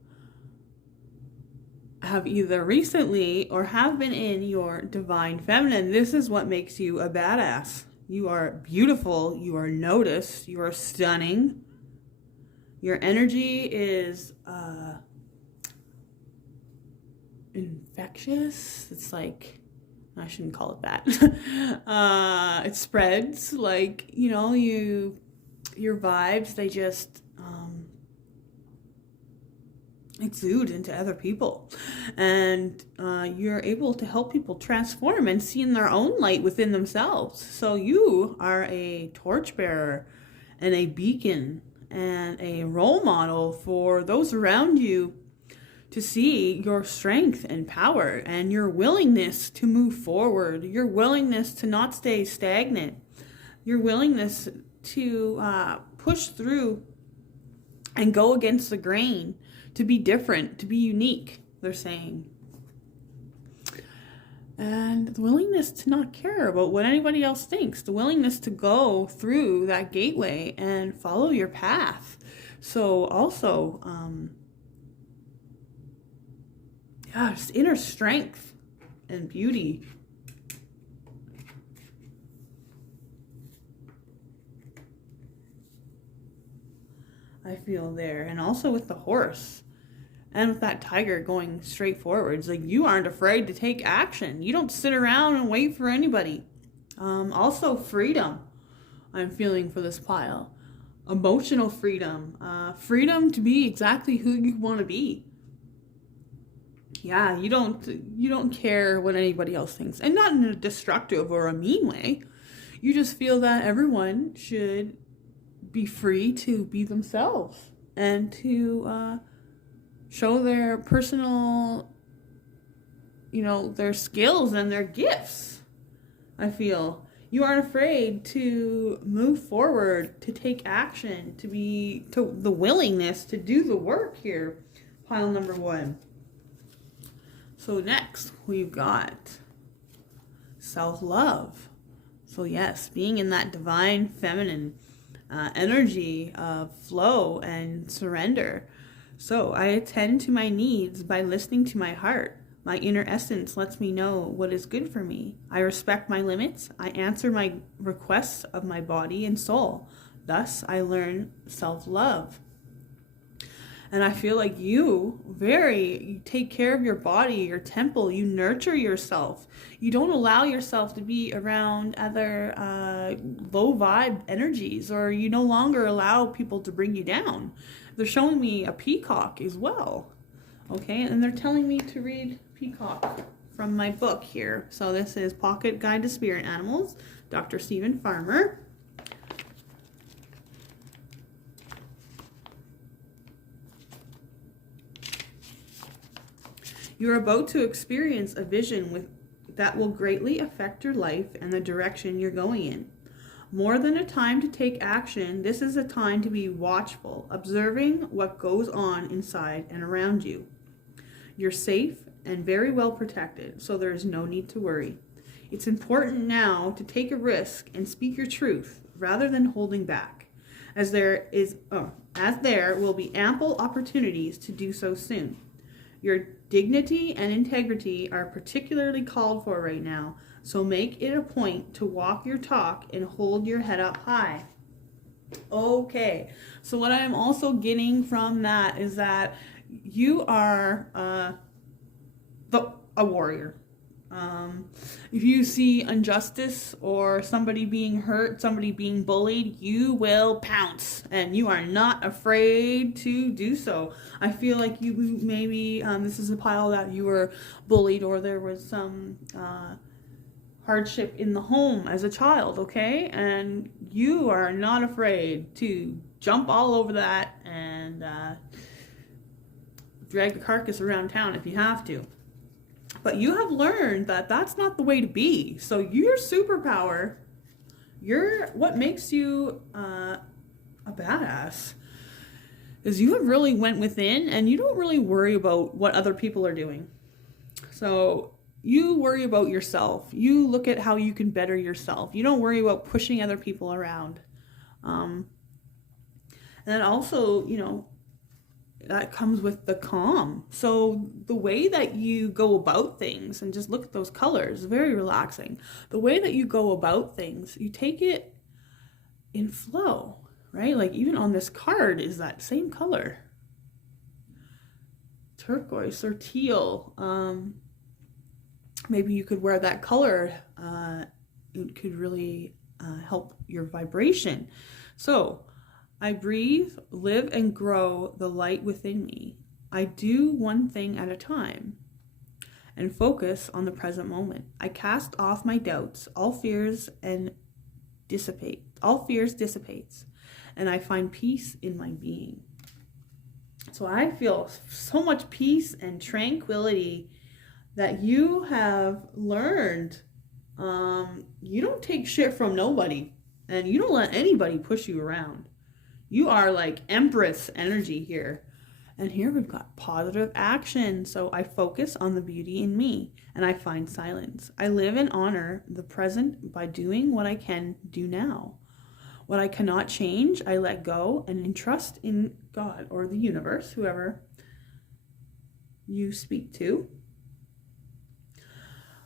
have either recently or have been in your divine feminine. This is what makes you a badass. You are beautiful. You are noticed. You are stunning. Your energy is infectious. It's like, I shouldn't call it that. It spreads, like, you know, your vibes, they just exude into other people, and you're able to help people transform and see in their own light within themselves. So you are a torchbearer and a beacon and a role model for those around you to see your strength and power and your willingness to move forward, your willingness to not stay stagnant, your willingness to push through and go against the grain, to be different, to be unique, they're saying. And the willingness to not care about what anybody else thinks, the willingness to go through that gateway and follow your path. So also, just inner strength and beauty. I feel there. And also with the horse and with that tiger going straight forwards, like, you aren't afraid to take action. You don't sit around and wait for anybody. Also freedom, I'm feeling for this pile. Emotional freedom. Freedom to be exactly who you want to be. Yeah, you don't care what anybody else thinks. And not in a destructive or a mean way. You just feel that everyone should be free to be themselves and to show their personal, their skills and their gifts. I feel you aren't afraid to move forward, to take action, to the willingness to do the work here. Pile number 1. So next we've got self-love. So yes, being in that divine feminine, energy of flow and surrender. So I attend to my needs by listening to my heart. My inner essence lets me know what is good for me. I respect my limits. I answer my requests of my body and soul. Thus, I learn self-love. And I feel like you take care of your body, your temple. You nurture yourself. You don't allow yourself to be around other low vibe energies, or you no longer allow people to bring you down. They're showing me a peacock as well. Okay, and they're telling me to read Peacock from my book here. So this is Pocket Guide to Spirit Animals, Dr. Stephen Farmer. You're about to experience a vision that will greatly affect your life and the direction you're going in. More than a time to take action, this is a time to be watchful, observing what goes on inside and around you. You're safe and very well protected, so there is no need to worry. It's important now to take a risk and speak your truth rather than holding back, as there will be ample opportunities to do so soon. Your dignity and integrity are particularly called for right now, so make it a point to walk your talk and hold your head up high. Okay, so what I'm also getting from that is that you are a warrior. If you see injustice or somebody being hurt, somebody being bullied, you will pounce, and you are not afraid to do so. I feel like you maybe, this is a pile that you were bullied, or there was some hardship in the home as a child, okay? And you are not afraid to jump all over that and drag the carcass around town if you have to. But you have learned that that's not the way to be. So your superpower, what makes you a badass, is you have really went within and you don't really worry about what other people are doing. So you worry about yourself. You look at how you can better yourself. You don't worry about pushing other people around. And then also, that comes with the calm. So the way that you go about things, and just look at those colors, very relaxing. The way that you go about things, you take it in flow, right? Like even on this card is that same color. Turquoise or teal. Maybe you could wear that color. It could really help your vibration. So I breathe, live, and grow the light within me. I do one thing at a time and focus on the present moment. I cast off my doubts, all fears dissipates, and I find peace in my being. So I feel so much peace and tranquility that you have learned. You don't take shit from nobody, and you don't let anybody push you around. You are like Empress energy here. And here we've got positive action. So I focus on the beauty in me and I find silence. I live and honor the present by doing what I can do now. What I cannot change, I let go and entrust in God or the universe, whoever you speak to.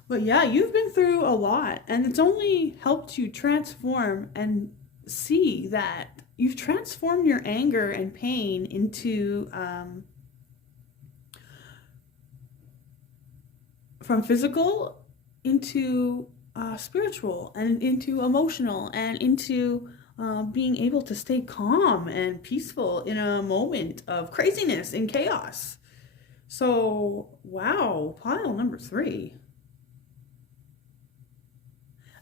But yeah, you've been through a lot, and it's only helped you transform and see that you've transformed your anger and pain into from physical into spiritual, and into emotional, and into being able to stay calm and peaceful in a moment of craziness and chaos. So wow, pile number 3.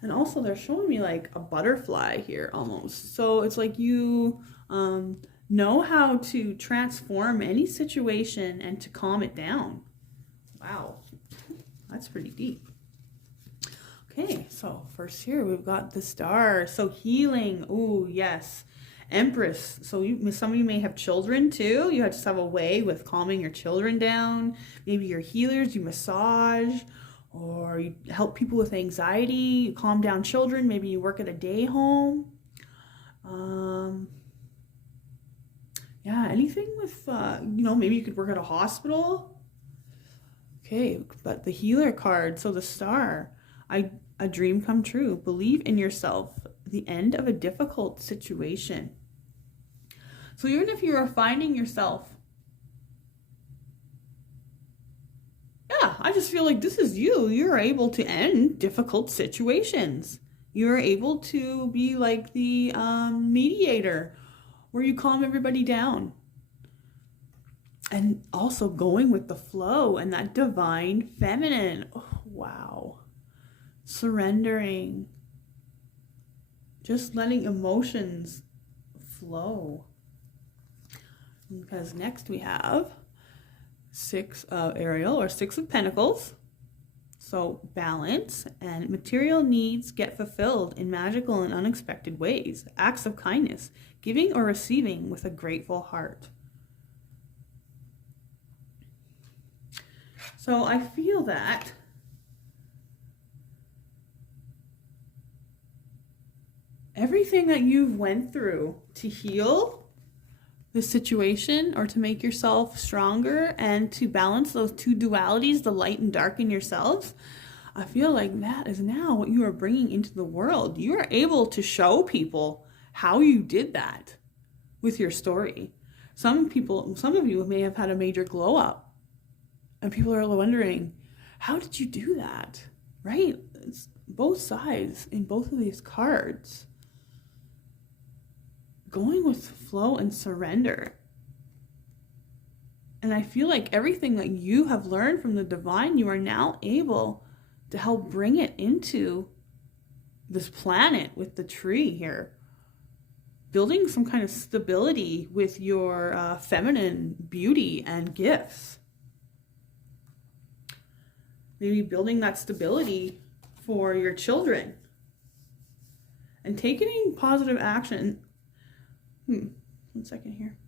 And also they're showing me like a butterfly here almost. So it's like you know how to transform any situation and to calm it down. Wow, that's pretty deep. Okay, so first here we've got the star. So healing, oh yes. Empress, so some of you may have children too. You just have a way with calming your children down. Maybe you're healers, you massage, or you help people with anxiety, you calm down children, maybe you work at a day home. Yeah, anything with, maybe you could work at a hospital. Okay, but the healer card, so the star, a dream come true. Believe in yourself. The end of a difficult situation. So even if you are finding yourself, yeah, I just feel like this is you. You're able to end difficult situations. You're able to be like the mediator where you calm everybody down. And also going with the flow and that divine feminine. Oh, wow. Surrendering. Just letting emotions flow. Because next we have Six of Ariel, or Six of Pentacles. So balance, and material needs get fulfilled in magical and unexpected ways. Acts of kindness, giving or receiving with a grateful heart. So I feel that everything that you've went through to heal the situation, or to make yourself stronger and to balance those two dualities, the light and dark in yourselves, I feel like that is now what you are bringing into the world. You are able to show people how you did that with your story. Some of you may have had a major glow up, and people are wondering, how did you do that? Right? It's both sides in both of these cards. Going with flow and surrender. And I feel like everything that you have learned from the divine, you are now able to help bring it into this planet with the tree here. Building some kind of stability with your feminine beauty and gifts. Maybe building that stability for your children. And taking positive action. One second here.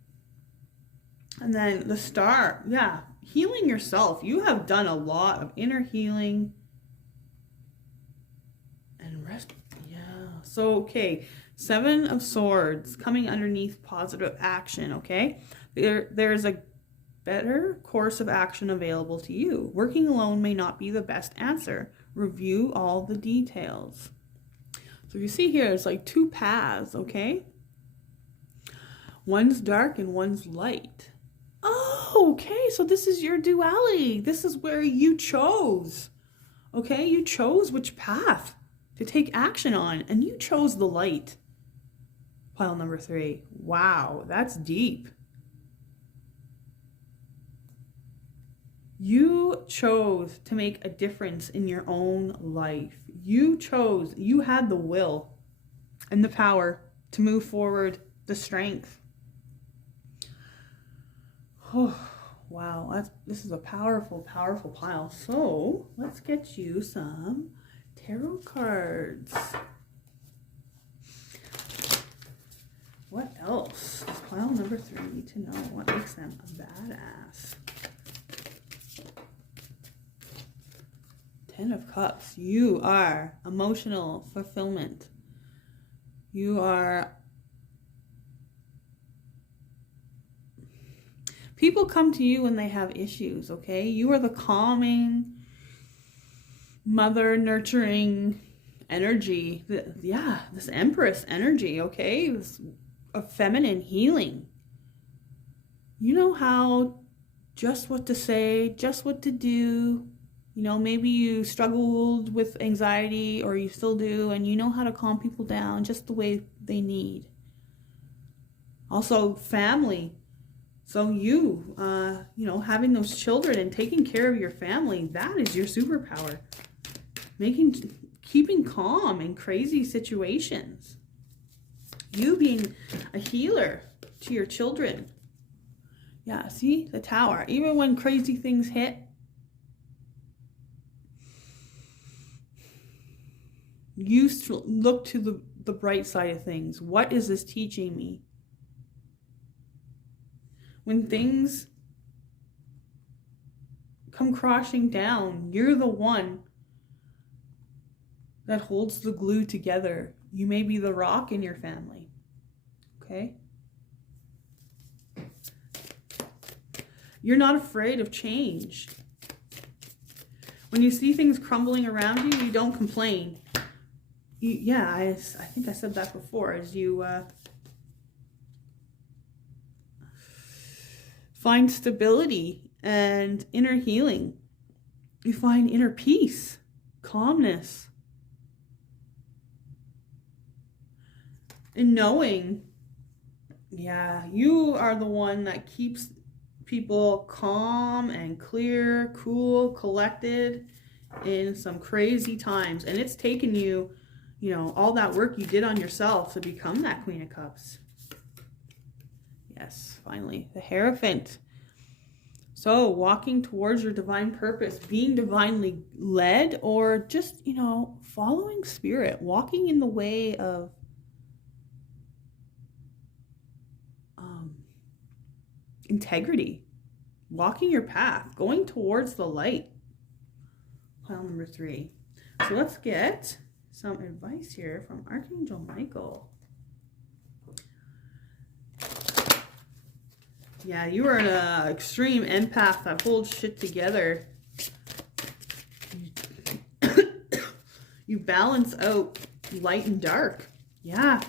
And then the star, yeah, healing yourself. You have done a lot of inner healing and rest. Yeah. So, okay, Seven of Swords coming underneath positive action. Okay, there's a better course of action available to you. Working alone may not be the best answer. Review all the details. So you see here, it's like two paths. Okay. One's dark and one's light. Oh, okay. So this is your duality. This is where you chose. Okay, you chose which path to take action on, and you chose the light. Pile number 3. Wow, that's deep. You chose to make a difference in your own life. You had the will and the power to move forward, the strength. Oh, wow, this is a powerful, powerful pile. So let's get you some tarot cards. What else does pile number 3 need to know? What makes them a badass? 10 of Cups. You are emotional fulfillment. You are... People come to you when they have issues, okay? You are the calming, mother, nurturing energy. This Empress energy, okay? This a feminine healing. You know how, just what to say, just what to do. You know, maybe you struggled with anxiety, or you still do, and you know how to calm people down just the way they need. Also, family. So having those children and taking care of your family, that is your superpower. Keeping calm in crazy situations. You being a healer to your children. Yeah, see? The Tower. Even when crazy things hit, you look to the bright side of things. What is this teaching me? When things come crashing down, you're the one that holds the glue together. You may be the rock in your family. Okay? You're not afraid of change. When you see things crumbling around you, you don't complain. I think I said that before. As you find stability and inner healing, you find inner peace, calmness, and knowing, you are the one that keeps people calm and clear, cool, collected in some crazy times. And it's taken you, all that work you did on yourself to become that Queen of Cups. Yes, finally, the Hierophant. So walking towards your divine purpose, being divinely led, or just, following spirit, walking in the way of integrity, walking your path, going towards the light. Pile number 3. So let's get some advice here from Archangel Michael. Yeah, you are an extreme empath that holds shit together. You balance out light and dark. Yeah.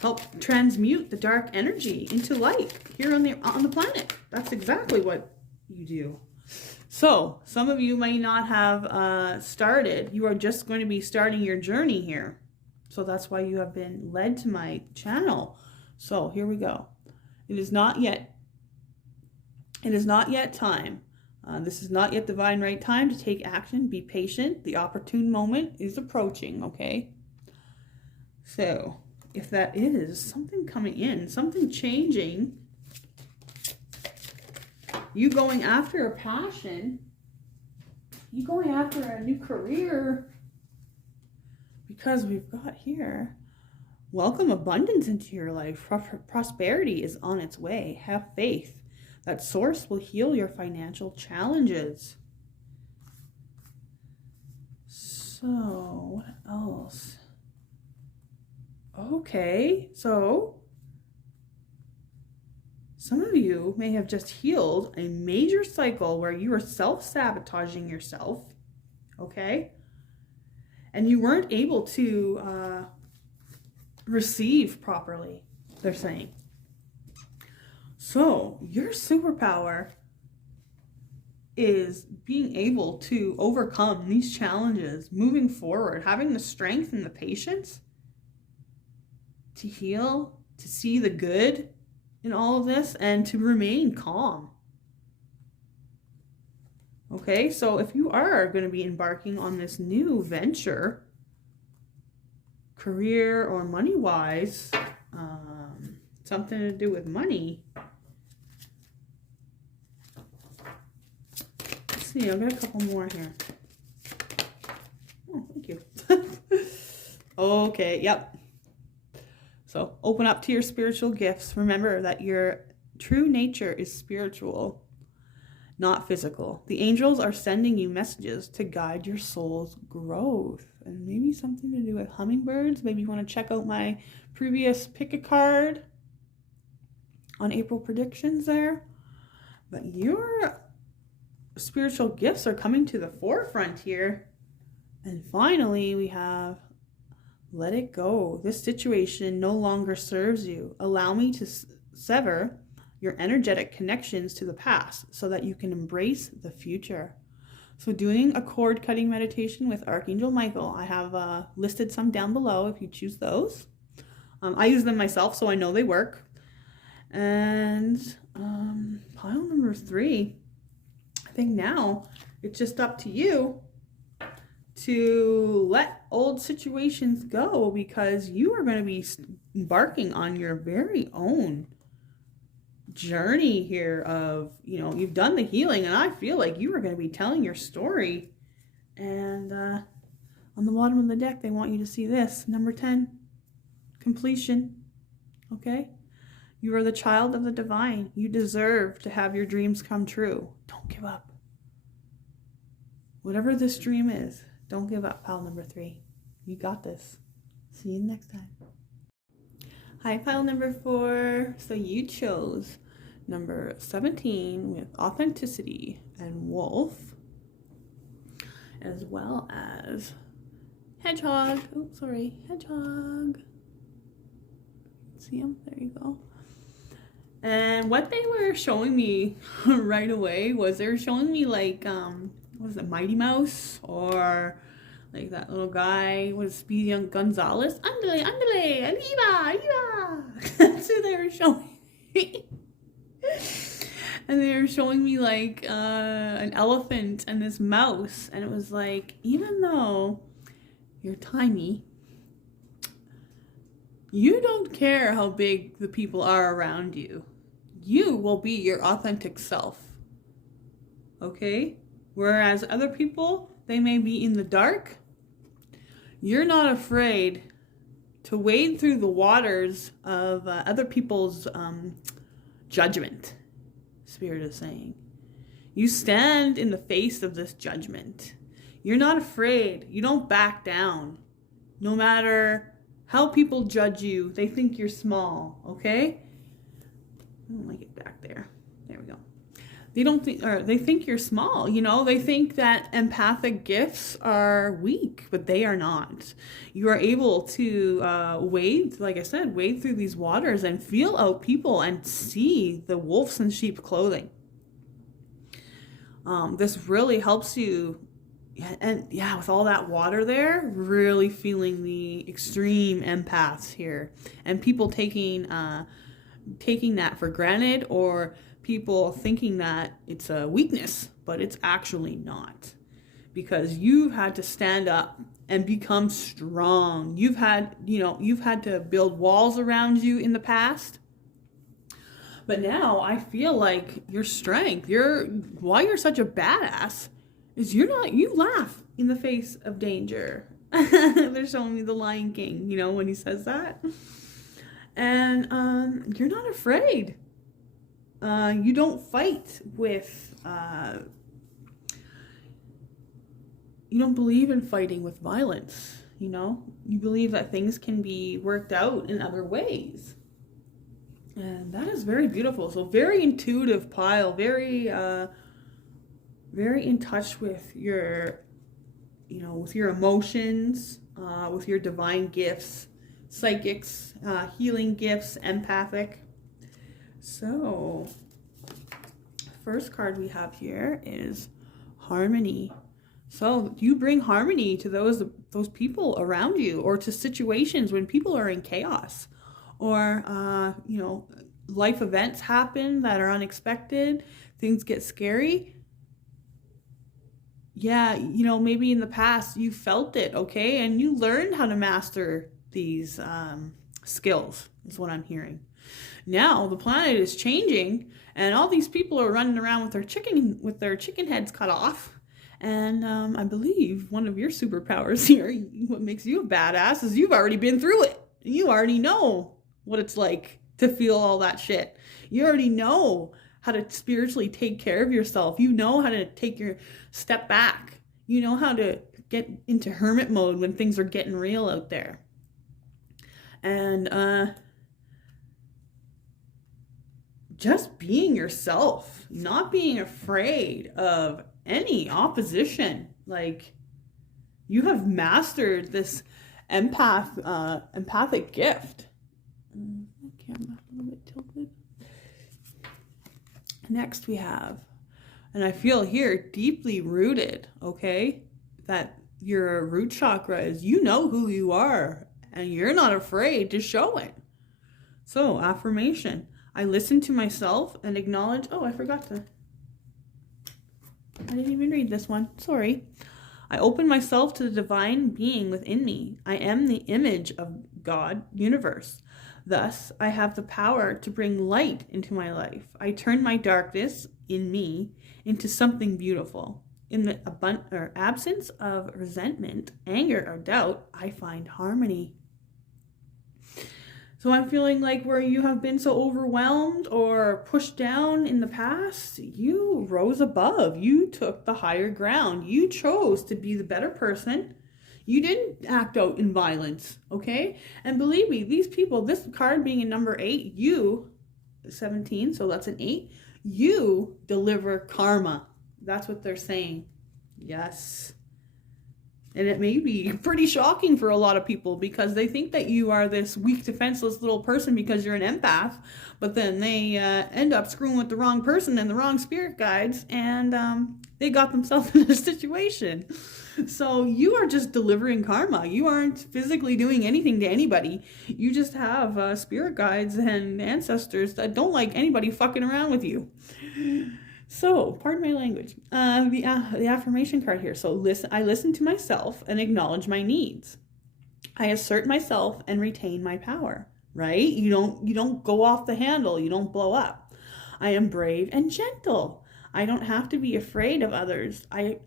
Help transmute the dark energy into light here on the planet. That's exactly what you do. So some of you may not have started. You are just going to be starting your journey here. So that's why you have been led to my channel. So here we go. It is not yet time. This is not yet divine right time to take action. Be patient. The opportune moment is approaching, okay? So if that is something coming in, something changing, you going after a passion, you going after a new career, because we've got here, welcome abundance into your life. Prosperity is on its way. Have faith that source will heal your financial challenges. So what else? Okay, so some of you may have just healed a major cycle where you were self-sabotaging yourself, okay? And you weren't able to receive properly, they're saying. So your superpower is being able to overcome these challenges, moving forward, having the strength and the patience to heal, to see the good in all of this, and to remain calm. Okay, so if you are going to be embarking on this new venture, career or money-wise, something to do with money. Let's see, I've got a couple more here. Oh, thank you. Okay, yep. So open up to your spiritual gifts. Remember that your true nature is spiritual, not physical. The angels are sending you messages to guide your soul's growth. And maybe something to do with hummingbirds. Maybe you want to check out my previous pick a card on April predictions there. But your spiritual gifts are coming to the forefront here. And finally, we have let it go. This situation no longer serves you. Allow me to sever your energetic connections to the past so that you can embrace the future. So doing a cord cutting meditation with Archangel Michael, I have listed some down below if you choose those. I use them myself, so I know they work. And pile number 3, I think now it's just up to you to let old situations go, because you are going to be embarking on your very own journey here of, you've done the healing, and I feel like you are going to be telling your story. And on the bottom of the deck, they want you to see this, number 10, completion. Okay? You are the child of the divine. You deserve to have your dreams come true. Don't give up. Whatever this dream is, don't give up, pile number 3. You got this. See you next time. Hi, pile number 4. So you chose number 17 with authenticity and wolf, as well as hedgehog. Oh, sorry, hedgehog. See him? There you go. And what they were showing me right away was they were showing me like, what was it, Mighty Mouse, or like that little guy was Speedy Gonzalez. Andale, andale, arriba, arriba. That's who they were showing me. And they were showing me like an elephant and this mouse. And it was like, even though you're tiny, you don't care how big the people are around you. You will be your authentic self. Okay? Whereas other people, they may be in the dark. You're not afraid to wade through the waters of other people's judgment, Spirit is saying. You stand in the face of this judgment. You're not afraid. You don't back down. No matter how people judge you, they think you're small, okay? I don't like it back there. There we go. They think you're small, you know? They think that empathic gifts are weak, but they are not. You are able to wade, like I said, wade through these waters and feel out people and see the wolves in sheep clothing. This really helps you, and yeah, with all that water there, really feeling the extreme empaths here, and people taking that for granted, or people thinking that it's a weakness, but it's actually not, because you've had to stand up and become strong. You've had to build walls around you in the past. But now I feel like your strength, why you're such a badass is you laugh in the face of danger. They're showing me the Lion King, when he says that. And you're not afraid. You don't fight with, you don't believe in fighting with violence, You believe that things can be worked out in other ways. And that is very beautiful. So very intuitive pile, very in touch with your, with your emotions, with your divine gifts, psychics, healing gifts, empathic. So, first card we have here is harmony. So you bring harmony to those people around you, or to situations when people are in chaos, or life events happen that are unexpected. Things get scary. Yeah, maybe in the past you felt it, okay, and you learned how to master these skills, is what I'm hearing. Now the planet is changing, and all these people are running around with their chicken heads cut off. And I believe one of your superpowers here, what makes you a badass, is you've already been through it. You already know what it's like to feel all that shit. You already know how to spiritually take care of yourself. You know how to take your step back. You know how to get into hermit mode when things are getting real out there. And just being yourself, not being afraid of any opposition. Like, you have mastered this empathic gift. My camera a little bit tilted. Next we have, and I feel here, deeply rooted, okay? That your root chakra is, you know who you are, and you're not afraid to show it. So, affirmation. I listen to myself and acknowledge, I didn't even read this one, sorry. I open myself to the divine being within me. I am the image of God, universe. Thus, I have the power to bring light into my life. I turn my darkness in me into something beautiful. In the absence of resentment, anger, or doubt, I find harmony. So I'm feeling like where you have been so overwhelmed or pushed down in the past, you rose above. You took the higher ground. You chose to be the better person. You didn't act out in violence, okay? And believe me, these people, this card being in number 8, you, 17, so that's an 8, you deliver karma. That's what they're saying. Yes. And it may be pretty shocking for a lot of people because they think that you are this weak, defenseless little person because you're an empath, but then they end up screwing with the wrong person and the wrong spirit guides, and they got themselves in a situation. So you are just delivering karma. You aren't physically doing anything to anybody. You just have spirit guides and ancestors that don't like anybody fucking around with you. So, pardon my language. The affirmation card here. So, I listen to myself and acknowledge my needs. I assert myself and retain my power. Right? You don't go off the handle. You don't blow up. I am brave and gentle. I don't have to be afraid of others. I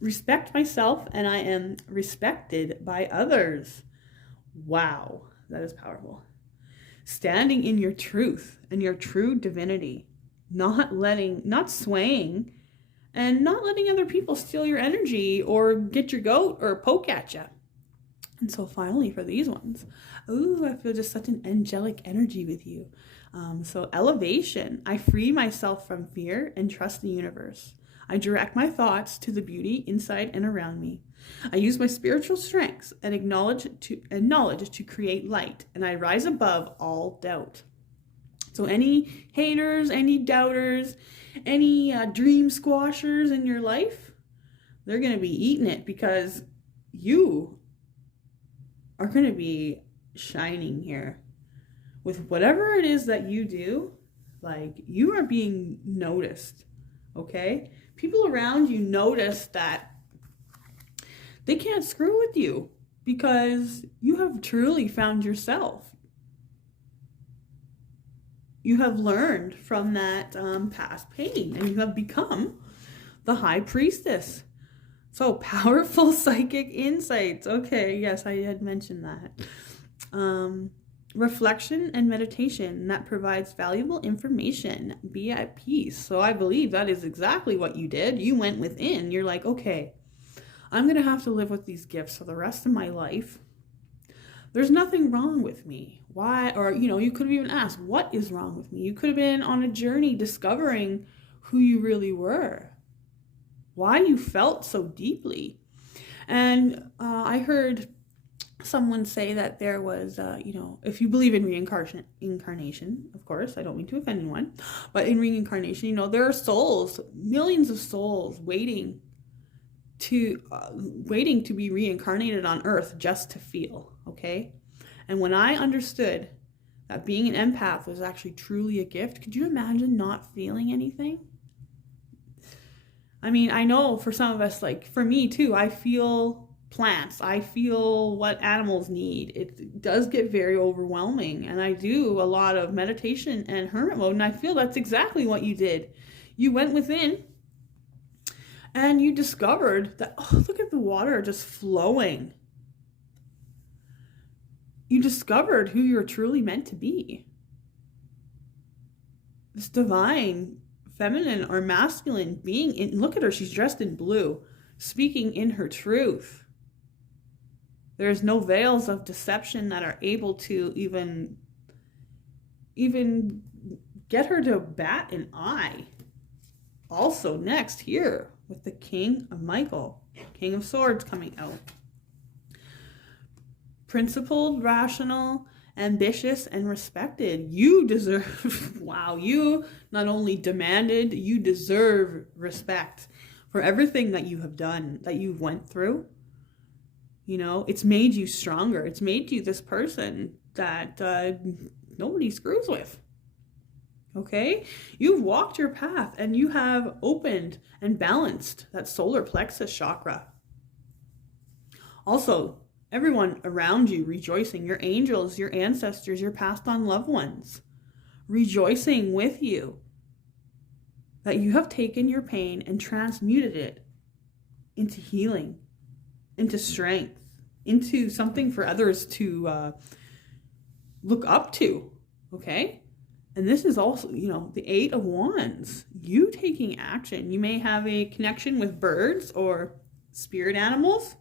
respect myself and I am respected by others. Wow, that is powerful. Standing in your truth and your true divinity. Not swaying, and not letting other people steal your energy or get your goat or poke at you. And so finally for these ones, I feel just such an angelic energy with you. So elevation, I free myself from fear and trust the universe. I direct my thoughts to the beauty inside and around me. I use my spiritual strengths and knowledge to create light, and I rise above all doubt. So any haters, any doubters, any dream squashers in your life, they're going to be eating it because you are going to be shining here. With whatever it is that you do, like you are being noticed, okay? People around you notice that they can't screw with you because you have truly found yourself. You have learned from that past pain and you have become the high priestess. So powerful psychic insights. Okay, yes, I had mentioned that. Reflection and meditation that provides valuable information. Be at peace. So I believe that is exactly what you did. You went within. You're like, okay, I'm going to have to live with these gifts for the rest of my life. There's nothing wrong with me. Why? Or, you could have even asked, what is wrong with me? You could have been on a journey discovering who you really were, why you felt so deeply. And I heard someone say that there was, if you believe in reincarnation, of course, I don't mean to offend anyone, but in reincarnation, there are souls, millions of souls waiting to be reincarnated on Earth just to feel, okay? And when I understood that being an empath was actually truly a gift, could you imagine not feeling anything? I mean, I know for some of us, like for me too, I feel plants. I feel what animals need. It does get very overwhelming. And I do a lot of meditation and hermit mode. And I feel that's exactly what you did. You went within and you discovered that, look at the water just flowing. You discovered who you're truly meant to be. This divine, feminine or masculine being. Look at her, she's dressed in blue, speaking in her truth. There's no veils of deception that are able to even get her to bat an eye. Also next here with the King of King of Swords coming out. Principled, rational, ambitious, and respected. You deserve, you not only demanded, you deserve respect for everything that you have done, that you went through. It's made you stronger. It's made you this person that nobody screws with. Okay? You've walked your path and you have opened and balanced that solar plexus chakra. Also, everyone around you rejoicing, your angels, your ancestors, your passed on loved ones, rejoicing with you that you have taken your pain and transmuted it into healing, into strength, into something for others to look up to, okay? And this is also, the 8 of Wands, you taking action. You may have a connection with birds or spirit animals.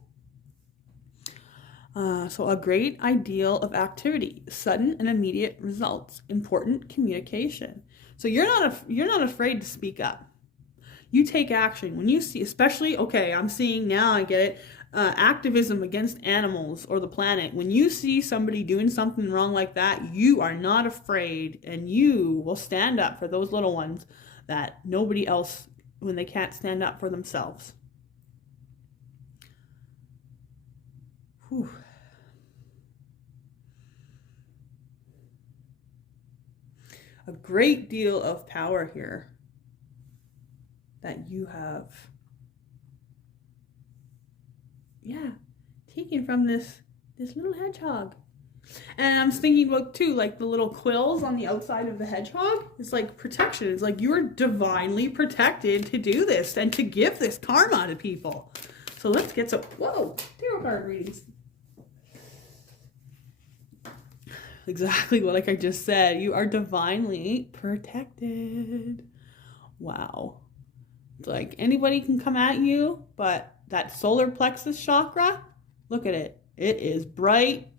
So a great ideal of activity, sudden and immediate results, important communication. So you're not afraid to speak up. You take action when you see, especially, okay, I'm seeing now, I get it, activism against animals or the planet. When you see somebody doing something wrong like that, you are not afraid, and you will stand up for those little ones that nobody else, when they can't stand up for themselves. Whew. A great deal of power here that you have, taken from this little hedgehog. And I'm thinking about too, like the little quills on the outside of the hedgehog. It's like protection. It's like you're divinely protected to do this and to give this karma to people. So let's get some, tarot card readings. Exactly like I just said. You are divinely protected. Wow. It's like anybody can come at you, but that solar plexus chakra, look at it. It is bright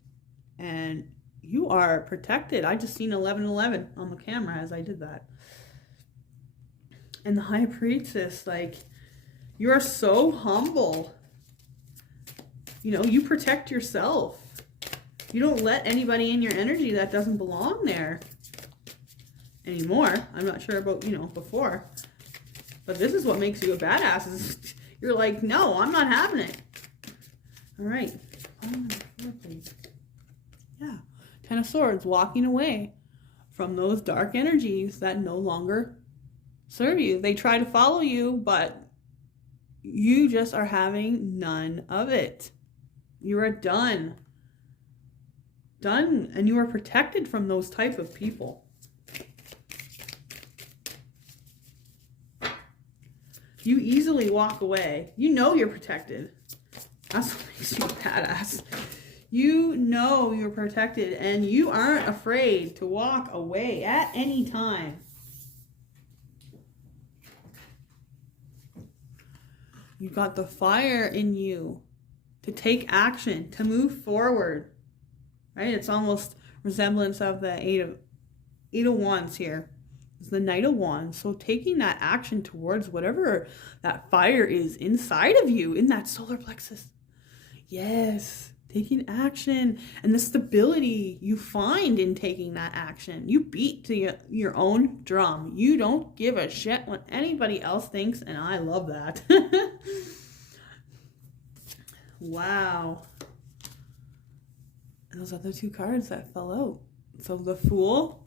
and you are protected. I just seen 1111 on the camera as I did that. And the high priestess, like, you are so humble. You know, you protect yourself. You don't let anybody in your energy that doesn't belong there anymore. I'm not sure about, before. But this is what makes you a badass. Is you're like, no, I'm not having it. All right. Yeah. 10 of Swords, walking away from those dark energies that no longer serve you. They try to follow you, but you just are having none of it. You are done. Done, and you are protected from those type of people. You easily walk away. You know you're protected. That's what makes you badass. You know you're protected, and you aren't afraid to walk away at any time. You've got the fire in you to take action, to move forward. Right? It's almost resemblance of the eight of Wands here. It's the Knight of Wands. So taking that action towards whatever that fire is inside of you, in that solar plexus. Yes, taking action and the stability you find in taking that action. You beat to your own drum. You don't give a shit what anybody else thinks, and I love that. Wow. And those are the two cards that fell out. So the Fool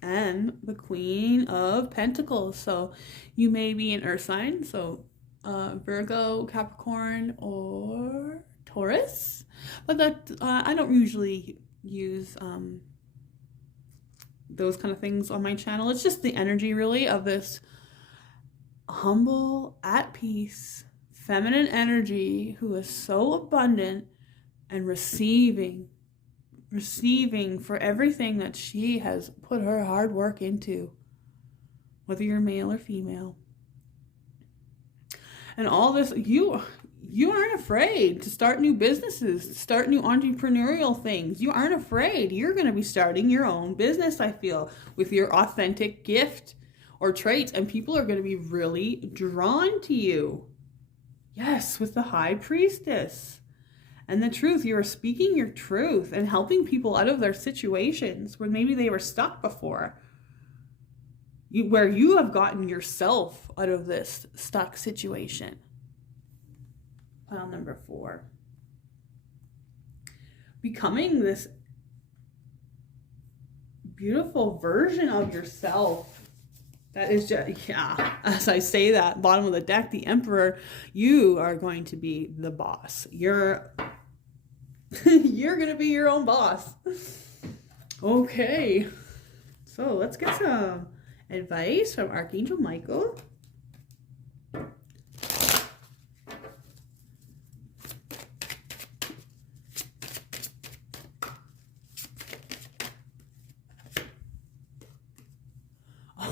and the Queen of Pentacles. So you may be an earth sign. So Virgo, Capricorn, or Taurus. But that I don't usually use those kind of things on my channel. It's just the energy really of this humble, at peace, feminine energy who is so abundant and receiving for everything that she has put her hard work into, whether you're male or female. And all this, you aren't afraid to start new businesses, start new entrepreneurial things. You aren't afraid. You're going to be starting your own business, I feel, with your authentic gift or traits, and people are going to be really drawn to you. Yes, with the High Priestess. And the truth, you are speaking your truth and helping people out of their situations where maybe they were stuck before. Where you have gotten yourself out of this stuck situation. Pile number 4. Becoming this beautiful version of yourself. That is just, as I say that, bottom of the deck, the Emperor, you are going to be the boss. You're going to be your own boss. Okay. So let's get some advice from Archangel Michael.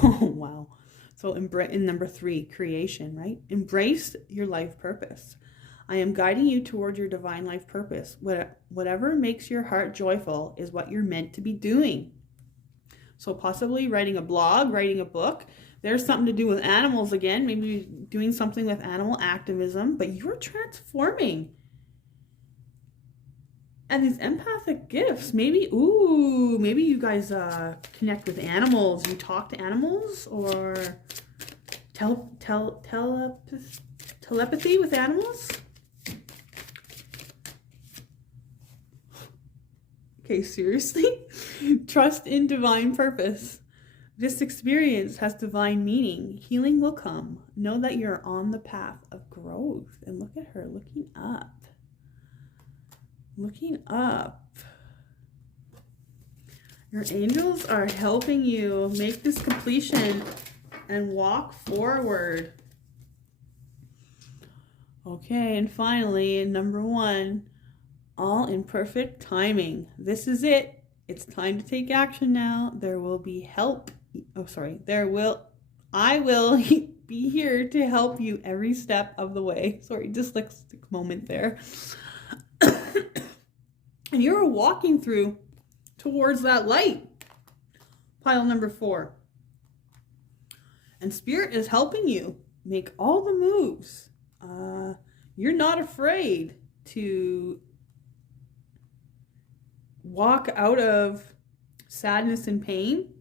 Oh, wow. So in number 3, creation, right? Embrace your life purpose. I am guiding you toward your divine life purpose. Whatever makes your heart joyful is what you're meant to be doing. So possibly writing a blog, writing a book. There's something to do with animals again, maybe doing something with animal activism, but you're transforming. And these empathic gifts, maybe you guys connect with animals. You talk to animals, or telepathy with animals. Okay, seriously? Trust in divine purpose. This experience has divine meaning. Healing will come. Know that you're on the path of growth. And look at her looking up. Looking up. Your angels are helping you make this completion and walk forward. Okay, and finally, number 1, all in perfect timing. This is it. It's time to take action now. There will be help. I will be here to help you every step of the way. Sorry, dyslexic moment there. And you're walking towards that light. Pile number 4. And Spirit is helping you make all the moves. You're not afraid to walk out of sadness and pain.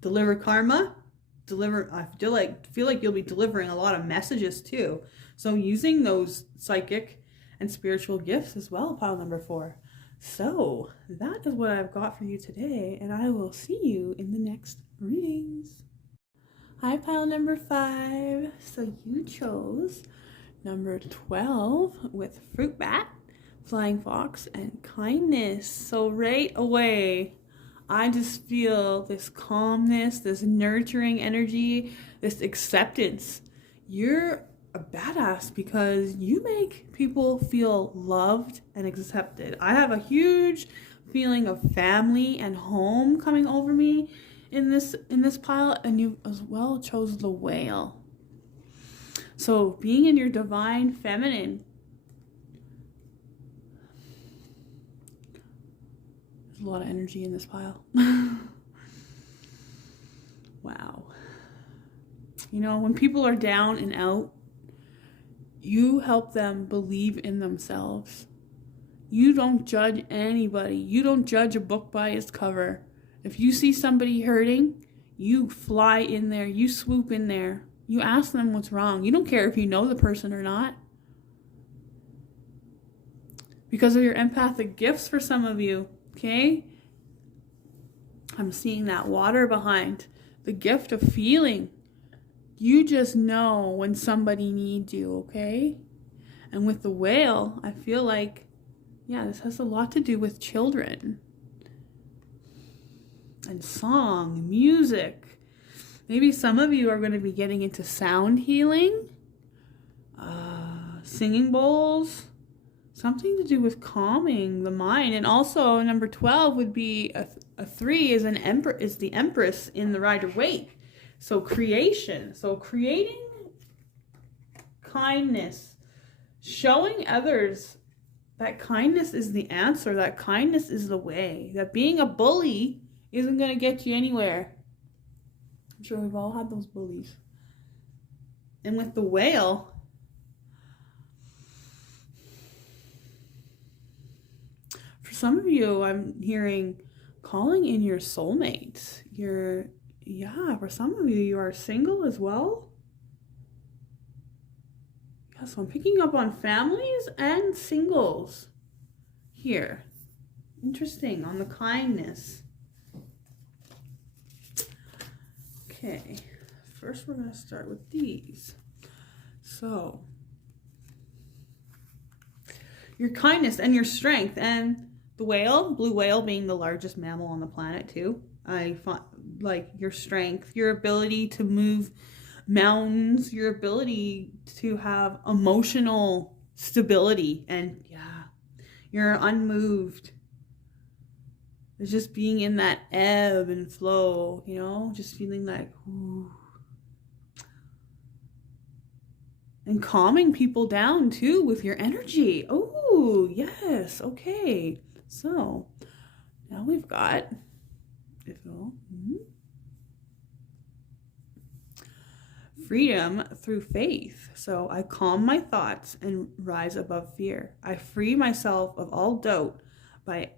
Deliver karma. I feel like you'll be delivering a lot of messages too. So using those psychic and spiritual gifts as well, pile number 4. So that is what I've got for you today, and I will see you in the next readings. Hi, pile number 5. So you chose number 12 with fruit bat, flying fox, and kindness. So right away, I just feel this calmness, this nurturing energy, this acceptance. You're a badass because you make people feel loved and accepted. I have a huge feeling of family and home coming over me in this pile, and you as well chose the whale. So being in your divine feminine. There's a lot of energy in this pile. Wow. You know, when people are down and out, you help them believe in themselves. You don't judge anybody. You don't judge a book by its cover. If you see somebody hurting, you fly in there. You swoop in there. You ask them what's wrong. You don't care if you know the person or not. Because of your empathic gifts for some of you, okay? I'm seeing that water behind. The gift of feeling. You just know when somebody needs you, okay? And with the whale, I feel like, yeah, this has a lot to do with children. And song, music. Maybe some of you are going to be getting into sound healing, singing bowls, something to do with calming the mind. And also number 12 would be a 3 is the Empress in the Rider-Waite. So creation, so creating kindness, showing others that kindness is the answer, that kindness is the way, that being a bully isn't going to get you anywhere. I'm sure we've all had those bullies. And with the whale, for some of you, I'm hearing calling in your soulmates. For some of you, you are single as well. Yeah, so I'm picking up on families and singles here. Interesting, on the kindness. Okay, first we're going to start with these. So, your kindness and your strength, and the whale, blue whale being the largest mammal on the planet too. I find like your strength, your ability to move mountains, your ability to have emotional stability, and yeah, you're unmoved. It's just being in that ebb and flow, you know, just feeling like, ooh. And calming people down too with your energy. Oh, yes. Okay. So now we've got, freedom through faith. So I calm my thoughts and rise above fear. I free myself of all doubt by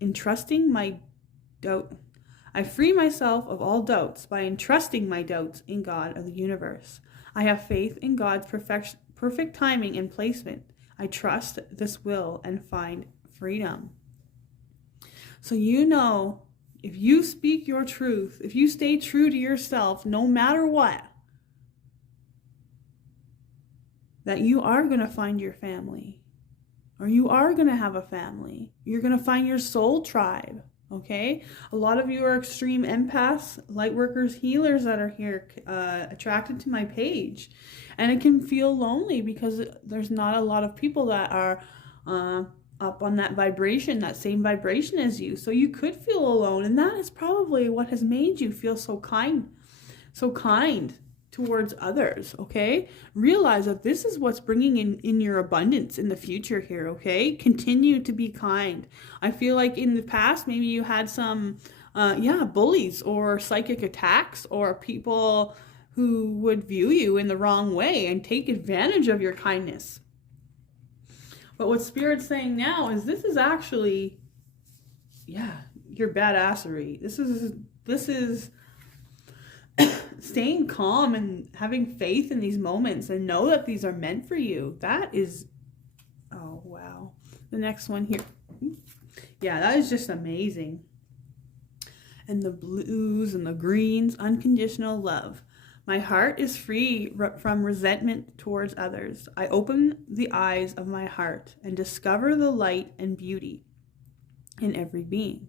entrusting my doubt. I free myself of all doubts by entrusting my doubts in God of the universe. I have faith in God's perfect timing and placement. I trust this will and find freedom. So if you speak your truth, if you stay true to yourself, no matter what, that you are going to find your family, or you are going to have a family. You're going to find your soul tribe, okay? A lot of you are extreme empaths, light workers, healers that are here attracted to my page. And it can feel lonely because there's not a lot of people that are up on that vibration, that same vibration as you. So you could feel alone. And that is probably what has made you feel so kind towards others, okay? Realize that this is what's bringing in your abundance in the future here, okay? Continue to be kind. I feel like in the past, maybe you had some, bullies or psychic attacks or people who would view you in the wrong way and take advantage of your kindness. But what Spirit's saying now is this is actually, your badassery. This is staying calm and having faith in these moments and know that these are meant for you. That is, oh wow. The next one here. Yeah, that is just amazing. And the blues and the greens, unconditional love. My heart is free from resentment towards others. I open the eyes of my heart and discover the light and beauty in every being.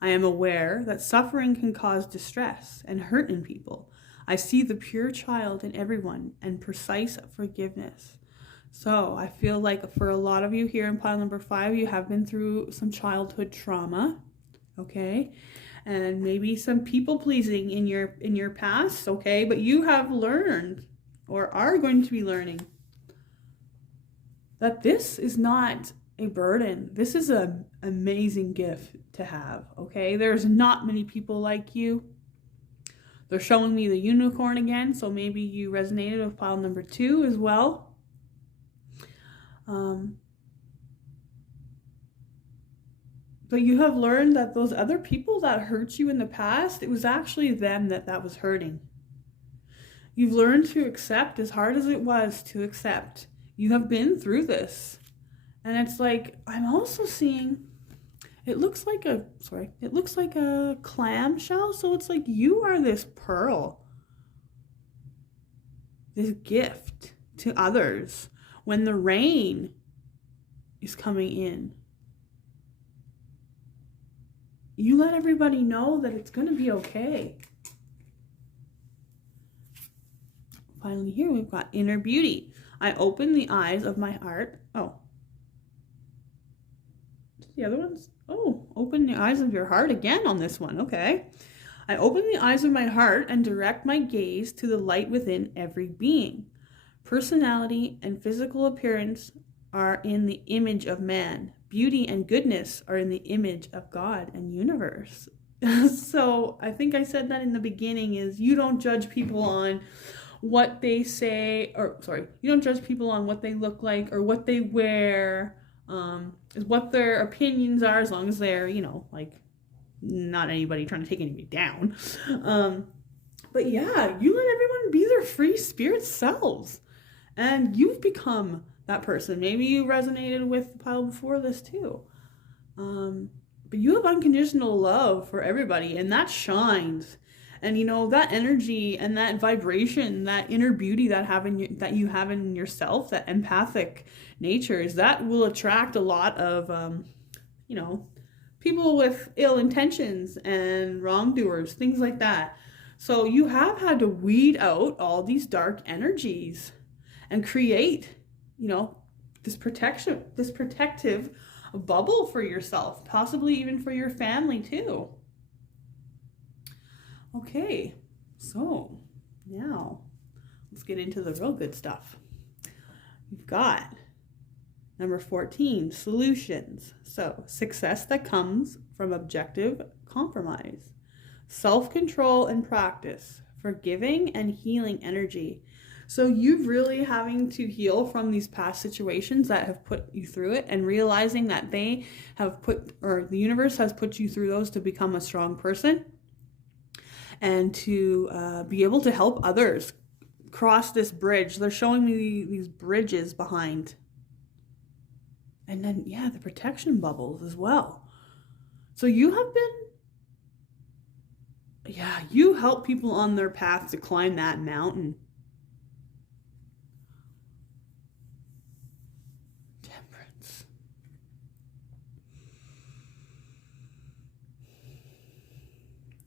I am aware that suffering can cause distress and hurt in people. I see the pure child in everyone and precise forgiveness. So I feel like for a lot of you here in pile number 5, you have been through some childhood trauma, okay? And maybe some people pleasing in your past, okay? But you have learned or are going to be learning that this is not a burden. This is an amazing gift to have, okay? There's not many people like you. They're showing me the unicorn again, so maybe you resonated with pile number 2 as well. But you have learned that those other people that hurt you in the past, it was actually them that was hurting. You've learned to accept, as hard as it was to accept. You have been through this. And it's like, I'm also seeing, it looks like a clam shell. So it's like you are this pearl, this gift to others when the rain is coming in. You let everybody know that it's going to be okay. Finally here we've got inner beauty. I open the eyes of my heart. Oh. The other ones? Oh, open the eyes of your heart again on this one. Okay. I open the eyes of my heart and direct my gaze to the light within every being. Personality and physical appearance are in the image of man. Beauty and goodness are in the image of God and universe. So I think I said that in the beginning is you don't judge people on what they say, you don't judge people on what they look like or what they wear, is what their opinions are, as long as they're, not anybody trying to take anybody down. But yeah, you let everyone be their free spirit selves. And you've become that person. Maybe you resonated with the pile before this too. But you have unconditional love for everybody, and that shines. And that energy and that vibration, that inner beauty that you have in yourself, that empathic nature, is that will attract a lot of people with ill intentions and wrongdoers, things like that. So you have had to weed out all these dark energies and create this protective bubble for yourself, possibly even for your family too. Okay, so now let's get into the real good stuff. we've got number 14, solutions. So success that comes from objective compromise, self-control and practice, forgiving and healing energy. So you've really having to heal from these past situations that have put you through it, and realizing that they have the universe has put you through those to become a strong person and to be able to help others cross this bridge. They're showing me these bridges behind. And then, yeah, the protection bubbles as well. So you have been, you help people on their path to climb that mountain. Temperance.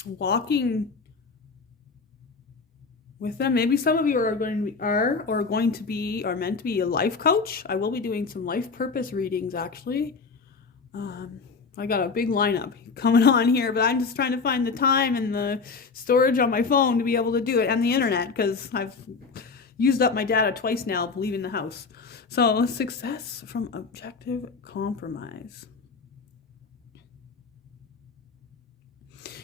Walking with them. Maybe some of you are meant to be a life coach. I will be doing some life purpose readings, actually. I got a big lineup coming on here, but I'm just trying to find the time and the storage on my phone to be able to do it, and the internet, because I've used up my data twice now leaving the house. So success from objective compromise.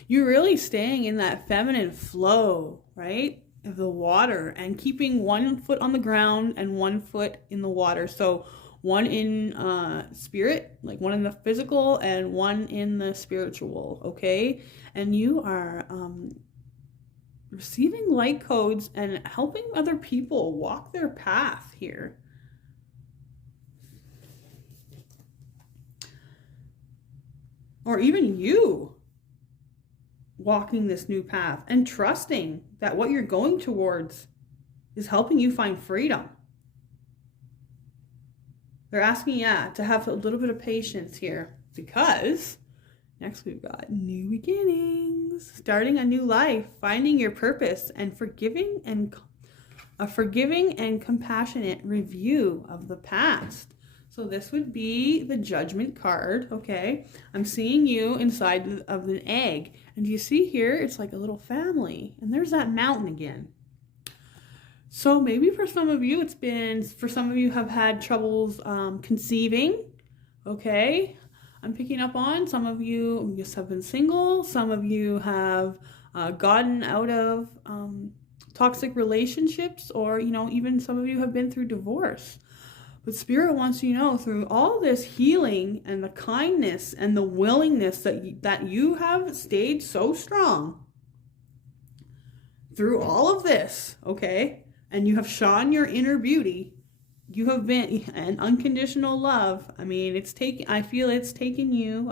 You're really staying in that feminine flow, right? Of the water, and keeping one foot on the ground and one foot in the water. So one in spirit, like one in the physical and one in the spiritual, okay? And you are receiving light codes and helping other people walk their path here. Or even you walking this new path and trusting that what you're going towards is helping you find freedom. They're asking, to have a little bit of patience here, because next we've got new beginnings, starting a new life, finding your purpose, and a forgiving and compassionate review of the past. So this would be the Judgment card, okay? I'm seeing you inside of an egg. And you see here, it's like a little family. And there's that mountain again. So maybe for some of you, some of you have had troubles conceiving, okay? I'm picking up on some of you just have been single. Some of you have gotten out of toxic relationships, or, even some of you have been through divorce. But Spirit wants you to know, through all this healing and the kindness and the willingness that you have stayed so strong through all of this, okay? And you have shone your inner beauty. You have been an unconditional love. I mean, I feel it's taken you,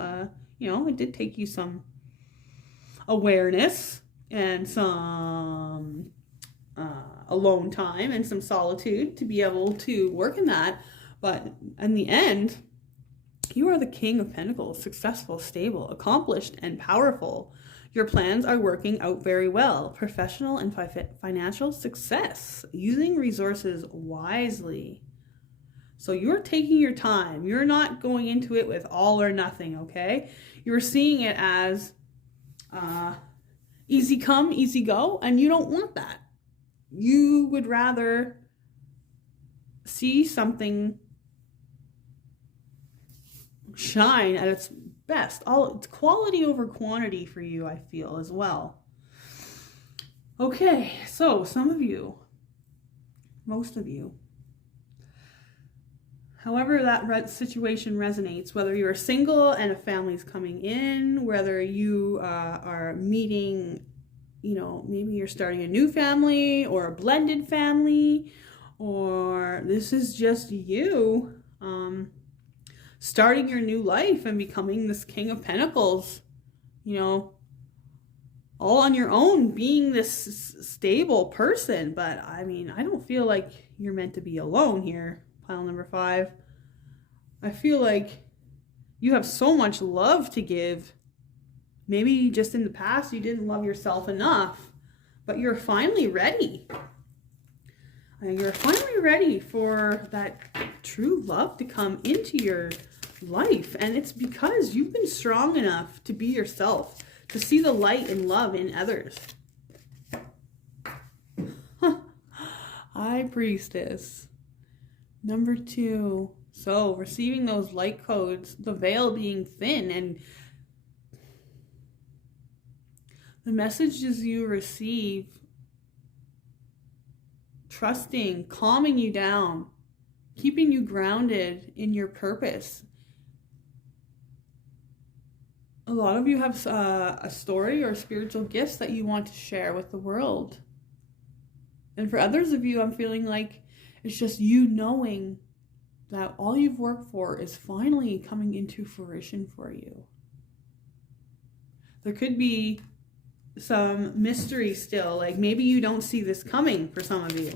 it did take you some awareness and some alone time and some solitude to be able to work in that. But in the end, you are the King of Pentacles, successful, stable, accomplished, and powerful. Your plans are working out very well. Professional and financial success, using resources wisely. So you're taking your time. You're not going into it with all or nothing, okay? You're seeing it as easy come, easy go, and you don't want that. You would rather see something shine at its best. It's quality over quantity for you, I feel, as well. Okay, so some of you, most of you, however that situation resonates, whether you're single and a family's coming in, whether you are meeting, maybe you're starting a new family or a blended family, or this is just you starting your new life and becoming this King of Pentacles, all on your own, being this stable person. But I mean, I don't feel like you're meant to be alone here, pile number 5. I feel like you have so much love to give. Maybe just in the past you didn't love yourself enough, but you're finally ready. You're finally ready for that true love to come into your life. And it's because you've been strong enough to be yourself, to see the light and love in others. High Priestess. Number 2. So receiving those light codes, the veil being thin, and the messages you receive, trusting, calming you down, keeping you grounded in your purpose. A lot of you have a story or spiritual gifts that you want to share with the world. And for others of you, I'm feeling like it's just you knowing that all you've worked for is finally coming into fruition for you. There could be some mystery still, like maybe you don't see this coming for some of you.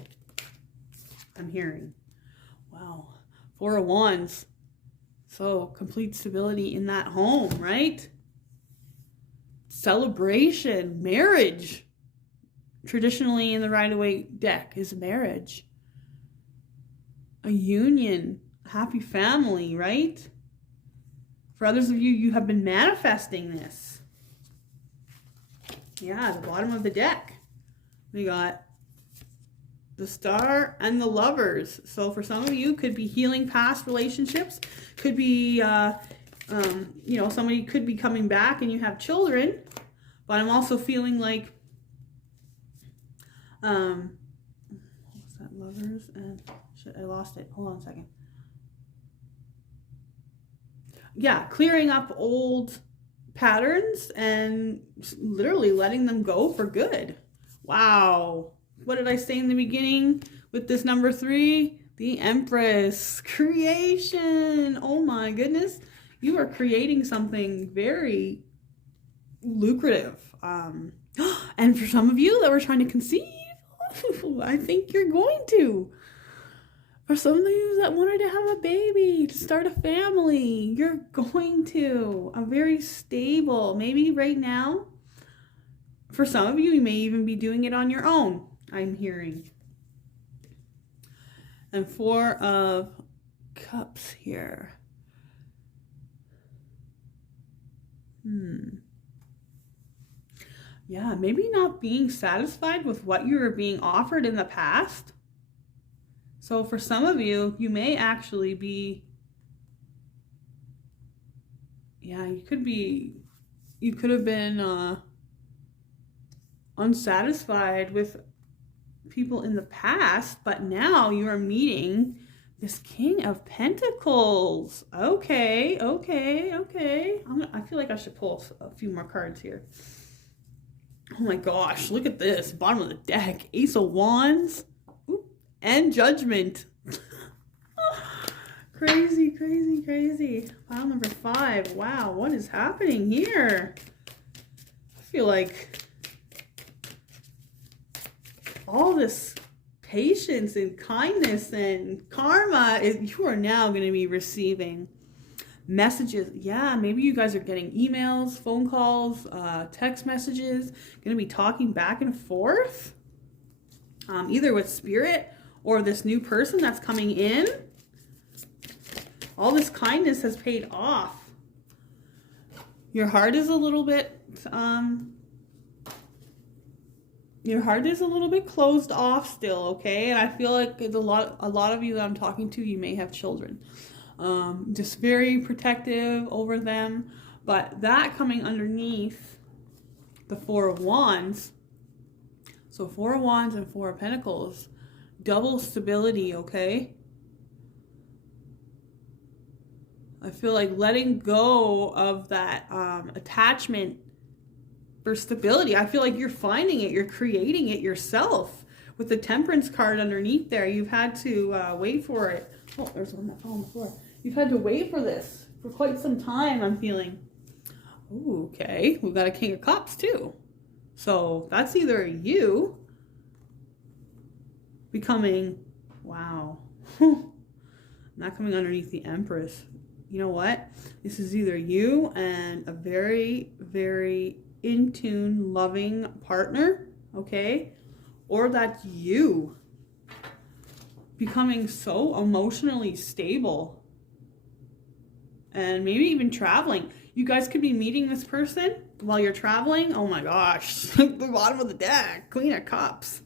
I'm hearing. Wow. 4 of Wands. So complete stability in that home, right? Celebration, marriage. Traditionally in the Rider-Waite deck is marriage. A union, a happy family, right? For others of you, you have been manifesting this. Yeah, the bottom of the deck. We got the Star and the Lovers. So for some of you, could be healing past relationships. Could be, somebody could be coming back and you have children. But I'm also feeling like, what was that? Lovers and, shit, I lost it. Hold on a second. Yeah, clearing up old patterns and literally letting them go for good. Wow. What did I say in the beginning with this number 3? The Empress. Creation. Oh my goodness. You are creating something very lucrative. And for some of you that were trying to conceive, I think you're going to. For some of you that wanted to have a baby, to start a family, you're going to. A very stable, maybe right now. For some of you, you may even be doing it on your own, I'm hearing. And 4 of Cups here. Yeah, maybe not being satisfied with what you were being offered in the past. So for some of you, you may actually be, you could have been unsatisfied with people in the past, but now you are meeting this King of Pentacles. Okay. I feel like I should pull a few more cards here. Oh my gosh, look at this. Bottom of the deck. Ace of Wands. And Judgment. Crazy. Pile number 5. Wow, what is happening here? I feel like all this patience and kindness and karma, you are now going to be receiving messages. Yeah, maybe you guys are getting emails, phone calls, text messages, going to be talking back and forth, either with spirit or this new person that's coming in. All this kindness has paid off. Your heart is a little bit closed off still, okay? And I feel like a lot of you that I'm talking to, you may have children. Just very protective over them. But that coming underneath the 4 of Wands. So 4 of Wands and 4 of Pentacles. Double stability, okay? I feel like letting go of that attachment for stability. I feel like you're finding it. You're creating it yourself. With the Temperance card underneath there, you've had to wait for it. Oh, there's one that fell on the floor. You've had to wait for this for quite some time, I'm feeling. Ooh, okay. We've got a King of Cups, too. So that's either you becoming, wow. Not coming underneath the Empress. You know what? This is either you and a very, very in tune, loving partner, okay? Or that's you becoming so emotionally stable and maybe even traveling. You guys could be meeting this person while you're traveling. Oh my gosh, the bottom of the deck, Queen of Cups.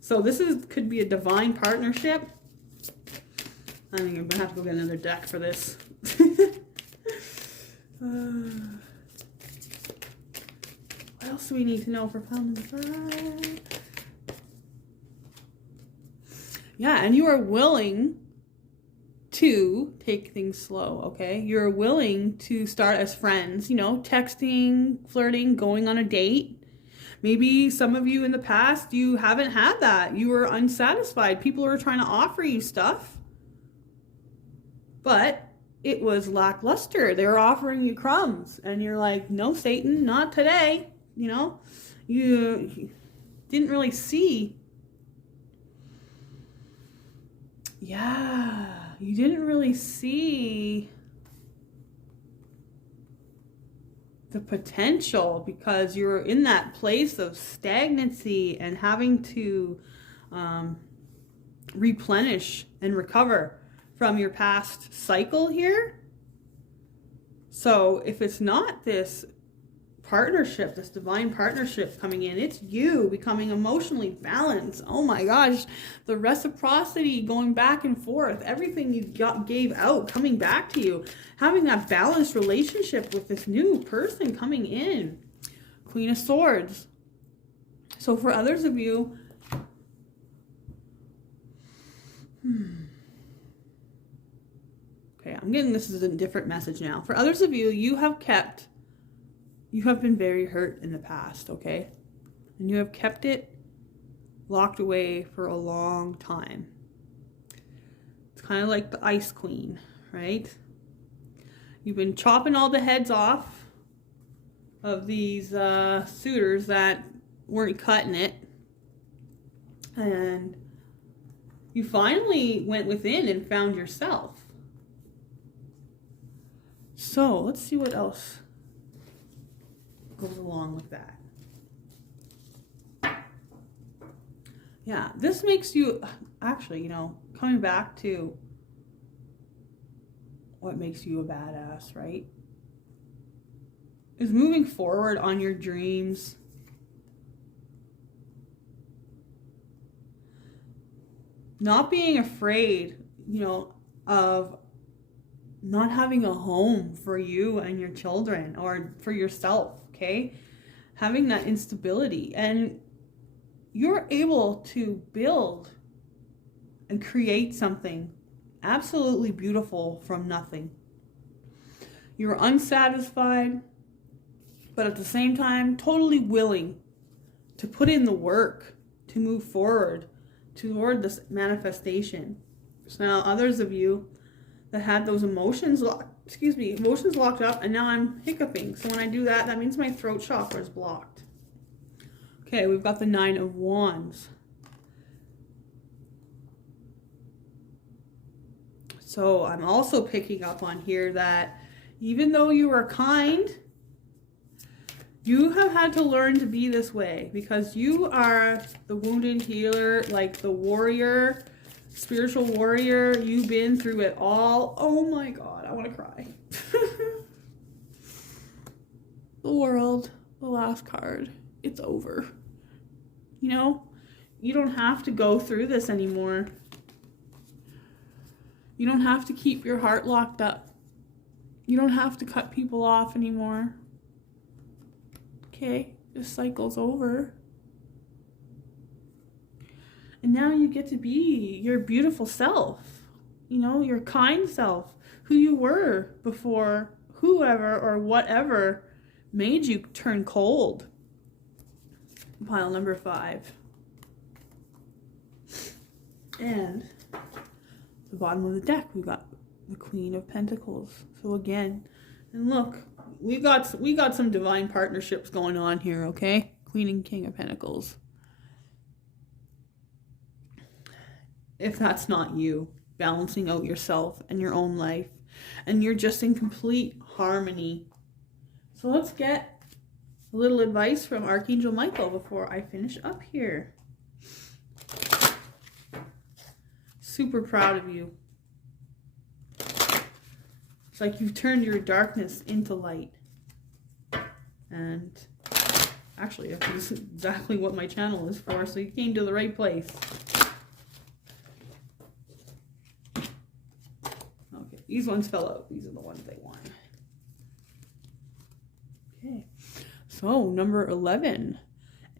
So this could be a divine partnership. I think I'm going to have to go get another deck for this. What else do we need to know for pile number 5? Yeah, and you are willing to take things slow, okay? You're willing to start as friends, you know, texting, flirting, going on a date. Maybe some of you in the past, you haven't had that. You were unsatisfied. People were trying to offer you stuff, but it was lackluster. They were offering you crumbs, and you're like, no, Satan, not today. You know, you didn't really see. Yeah, you didn't really see the potential because you're in that place of stagnancy and having to replenish and recover from your past cycle here. So if it's not this partnership, this divine partnership coming in, it's you becoming emotionally balanced. Oh my gosh, the reciprocity going back and forth, everything you gave out coming back to you, having that balanced relationship with this new person coming in. Queen of Swords. So for others of you, okay, I'm getting this as a different message now. For others of you, you have been very hurt in the past, okay? And you have kept it locked away for a long time. It's kind of like the Ice Queen, right? You've been chopping all the heads off of these suitors that weren't cutting it. And you finally went within and found yourself. So let's see what else goes along with that. Yeah, this makes you, actually, you know, coming back to what makes you a badass, right? Is moving forward on your dreams. Not being afraid, you know, of not having a home for you and your children or for yourself, okay? Having that instability, and you're able to build and create something absolutely beautiful from nothing. You're unsatisfied, but at the same time, totally willing to put in the work to move forward toward this manifestation. So now others of you that had those emotions locked up, and now I'm hiccuping. So when I do that, that means my throat chakra is blocked. Okay, we've got the 9 of Wands. So I'm also picking up on here that even though you are kind, you have had to learn to be this way because you are the wounded healer, like the warrior, spiritual warrior. You've been through it all. Oh my God, I want to cry. The World, the last card, it's over. You know, you don't have to go through this anymore. You don't have to keep your heart locked up. You don't have to cut people off anymore. Okay, this cycle's over. And now you get to be your beautiful self. You know, your kind self. Who you were before whoever or whatever made you turn cold. Pile number 5. And the bottom of the deck, we got the Queen of Pentacles. So again, and look, we got some divine partnerships going on here, okay? Queen and King of Pentacles. If that's not you, balancing out yourself and your own life, and you're just in complete harmony. So let's get a little advice from Archangel Michael before I finish up here. Super proud of you. It's like you've turned your darkness into light. And actually, this is exactly what my channel is for, so you came to the right place. These ones fell out. These are the ones they wanted. Okay. So, number 11.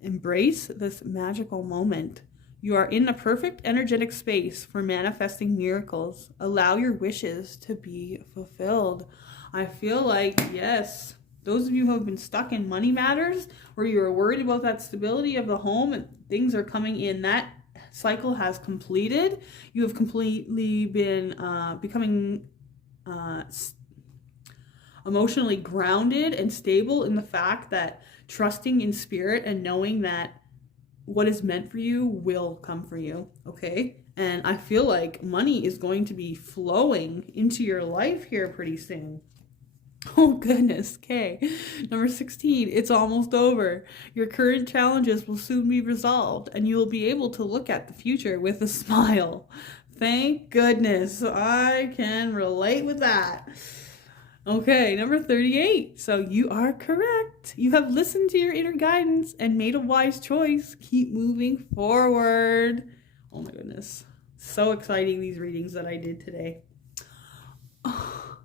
Embrace this magical moment. You are in a perfect energetic space for manifesting miracles. Allow your wishes to be fulfilled. I feel like, yes, those of you who have been stuck in money matters, where you are worried about that stability of the home and things are coming in, that cycle has completed. You have completely been becoming emotionally grounded and stable in the fact that trusting in spirit and knowing that what is meant for you will come for you, okay? And I feel like money is going to be flowing into your life here pretty soon. Oh goodness, okay. Number 16, it's almost over. Your current challenges will soon be resolved and you will be able to look at the future with a smile. Thank goodness, I can relate with that. Okay, number 38. So you are correct. You have listened to your inner guidance and made a wise choice. Keep moving forward. Oh my goodness. So exciting, these readings that I did today. Oh,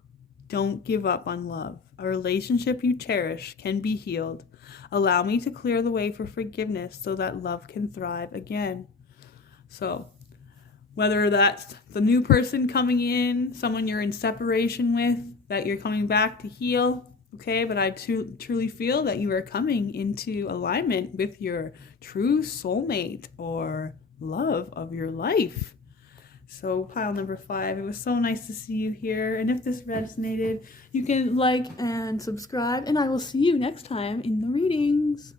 don't give up on love. A relationship you cherish can be healed. Allow me to clear the way for forgiveness so that love can thrive again. So, whether that's the new person coming in, someone you're in separation with, that you're coming back to heal, okay? But I truly feel that you are coming into alignment with your true soulmate or love of your life. So pile number 5, it was so nice to see you here. And if this resonated, you can like and subscribe, and I will see you next time in the readings.